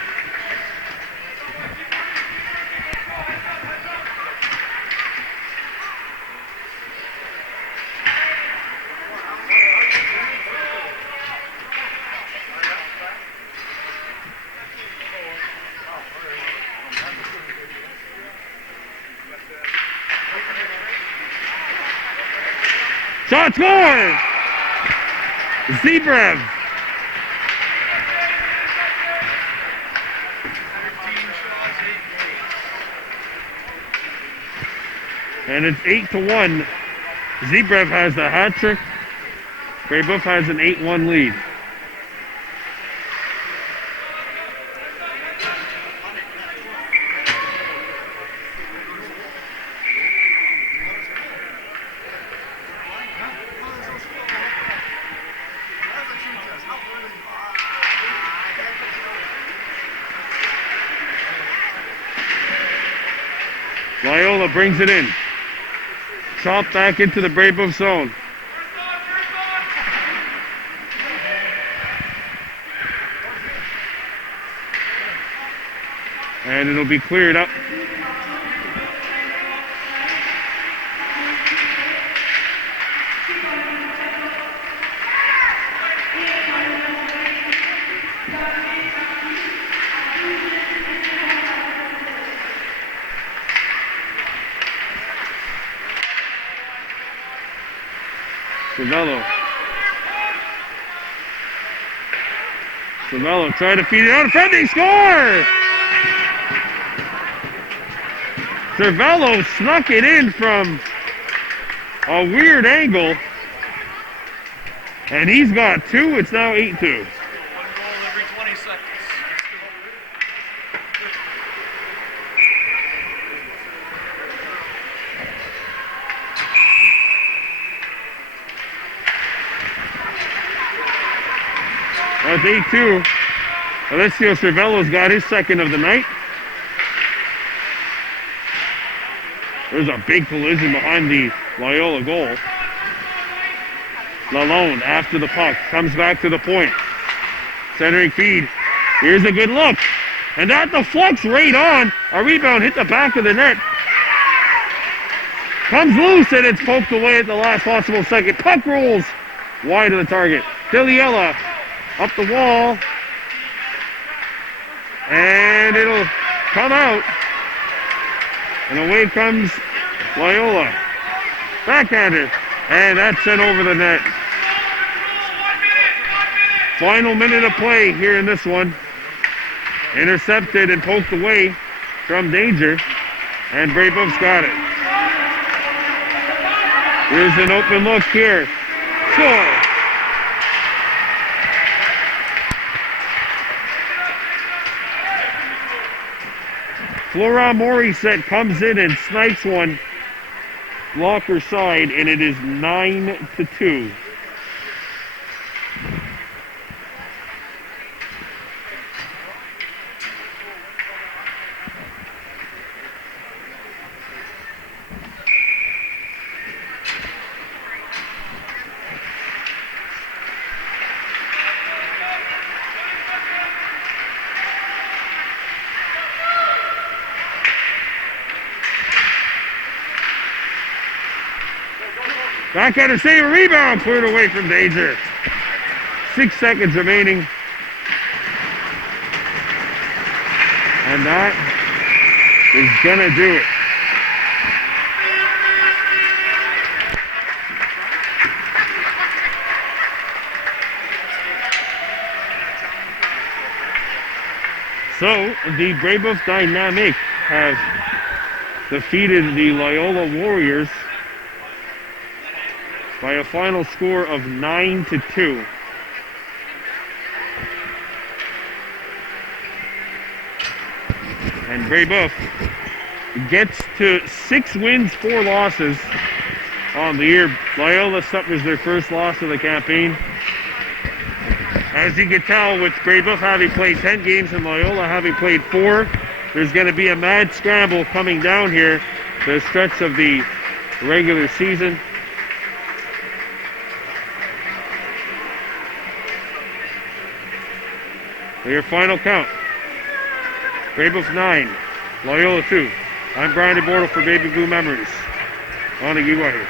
Shot score! Brebeuf. And it's 8-1. Brebeuf has the hat trick. Brebeuf has an 8-1 lead. Loyola brings it in. Chopped back into the Brebeuf zone. And it'll be cleared up. Cervello trying to feed it out in front. They score! Cervello snuck it in from a weird angle. And he's got two. It's now 8-2. One goal every 20 seconds. That's 8-2. Alessio Cervello's got his second of the night. There's a big collision behind the Loyola goal. Lalonde after the puck. Comes back to the point. Centering feed. Here's a good look. And that deflects right on. A rebound hit the back of the net. Comes loose and it's poked away at the last possible second. Puck rolls wide of the target. Diliella up the wall. And it'll come out. And away comes Loyola. Backhander. And that's sent over the net. Final minute of play here in this one. Intercepted and poked away from danger. And Brebeuf's got it. Here's an open look here. Score! Flora Morissette comes in and snipes one blocker side, and it is 9-2. Backhander save, a rebound, cleared away from danger. 6 seconds remaining. And that is gonna do it. So the Brebeuf Dynamiques have defeated the Loyola Warriors by a final score of 9-2. And Brebeuf gets to 6 wins, 4 losses on the year. Loyola suffers their first loss of the campaign. As you can tell, with Brebeuf having played 10 games and Loyola having played 4, there's going to be a mad scramble coming down here, the stretch of the regular season. Your final count: Brebeuf 9, Loyola 2. I'm Brian DeBordo for Baby Blue Memories. On to you, here.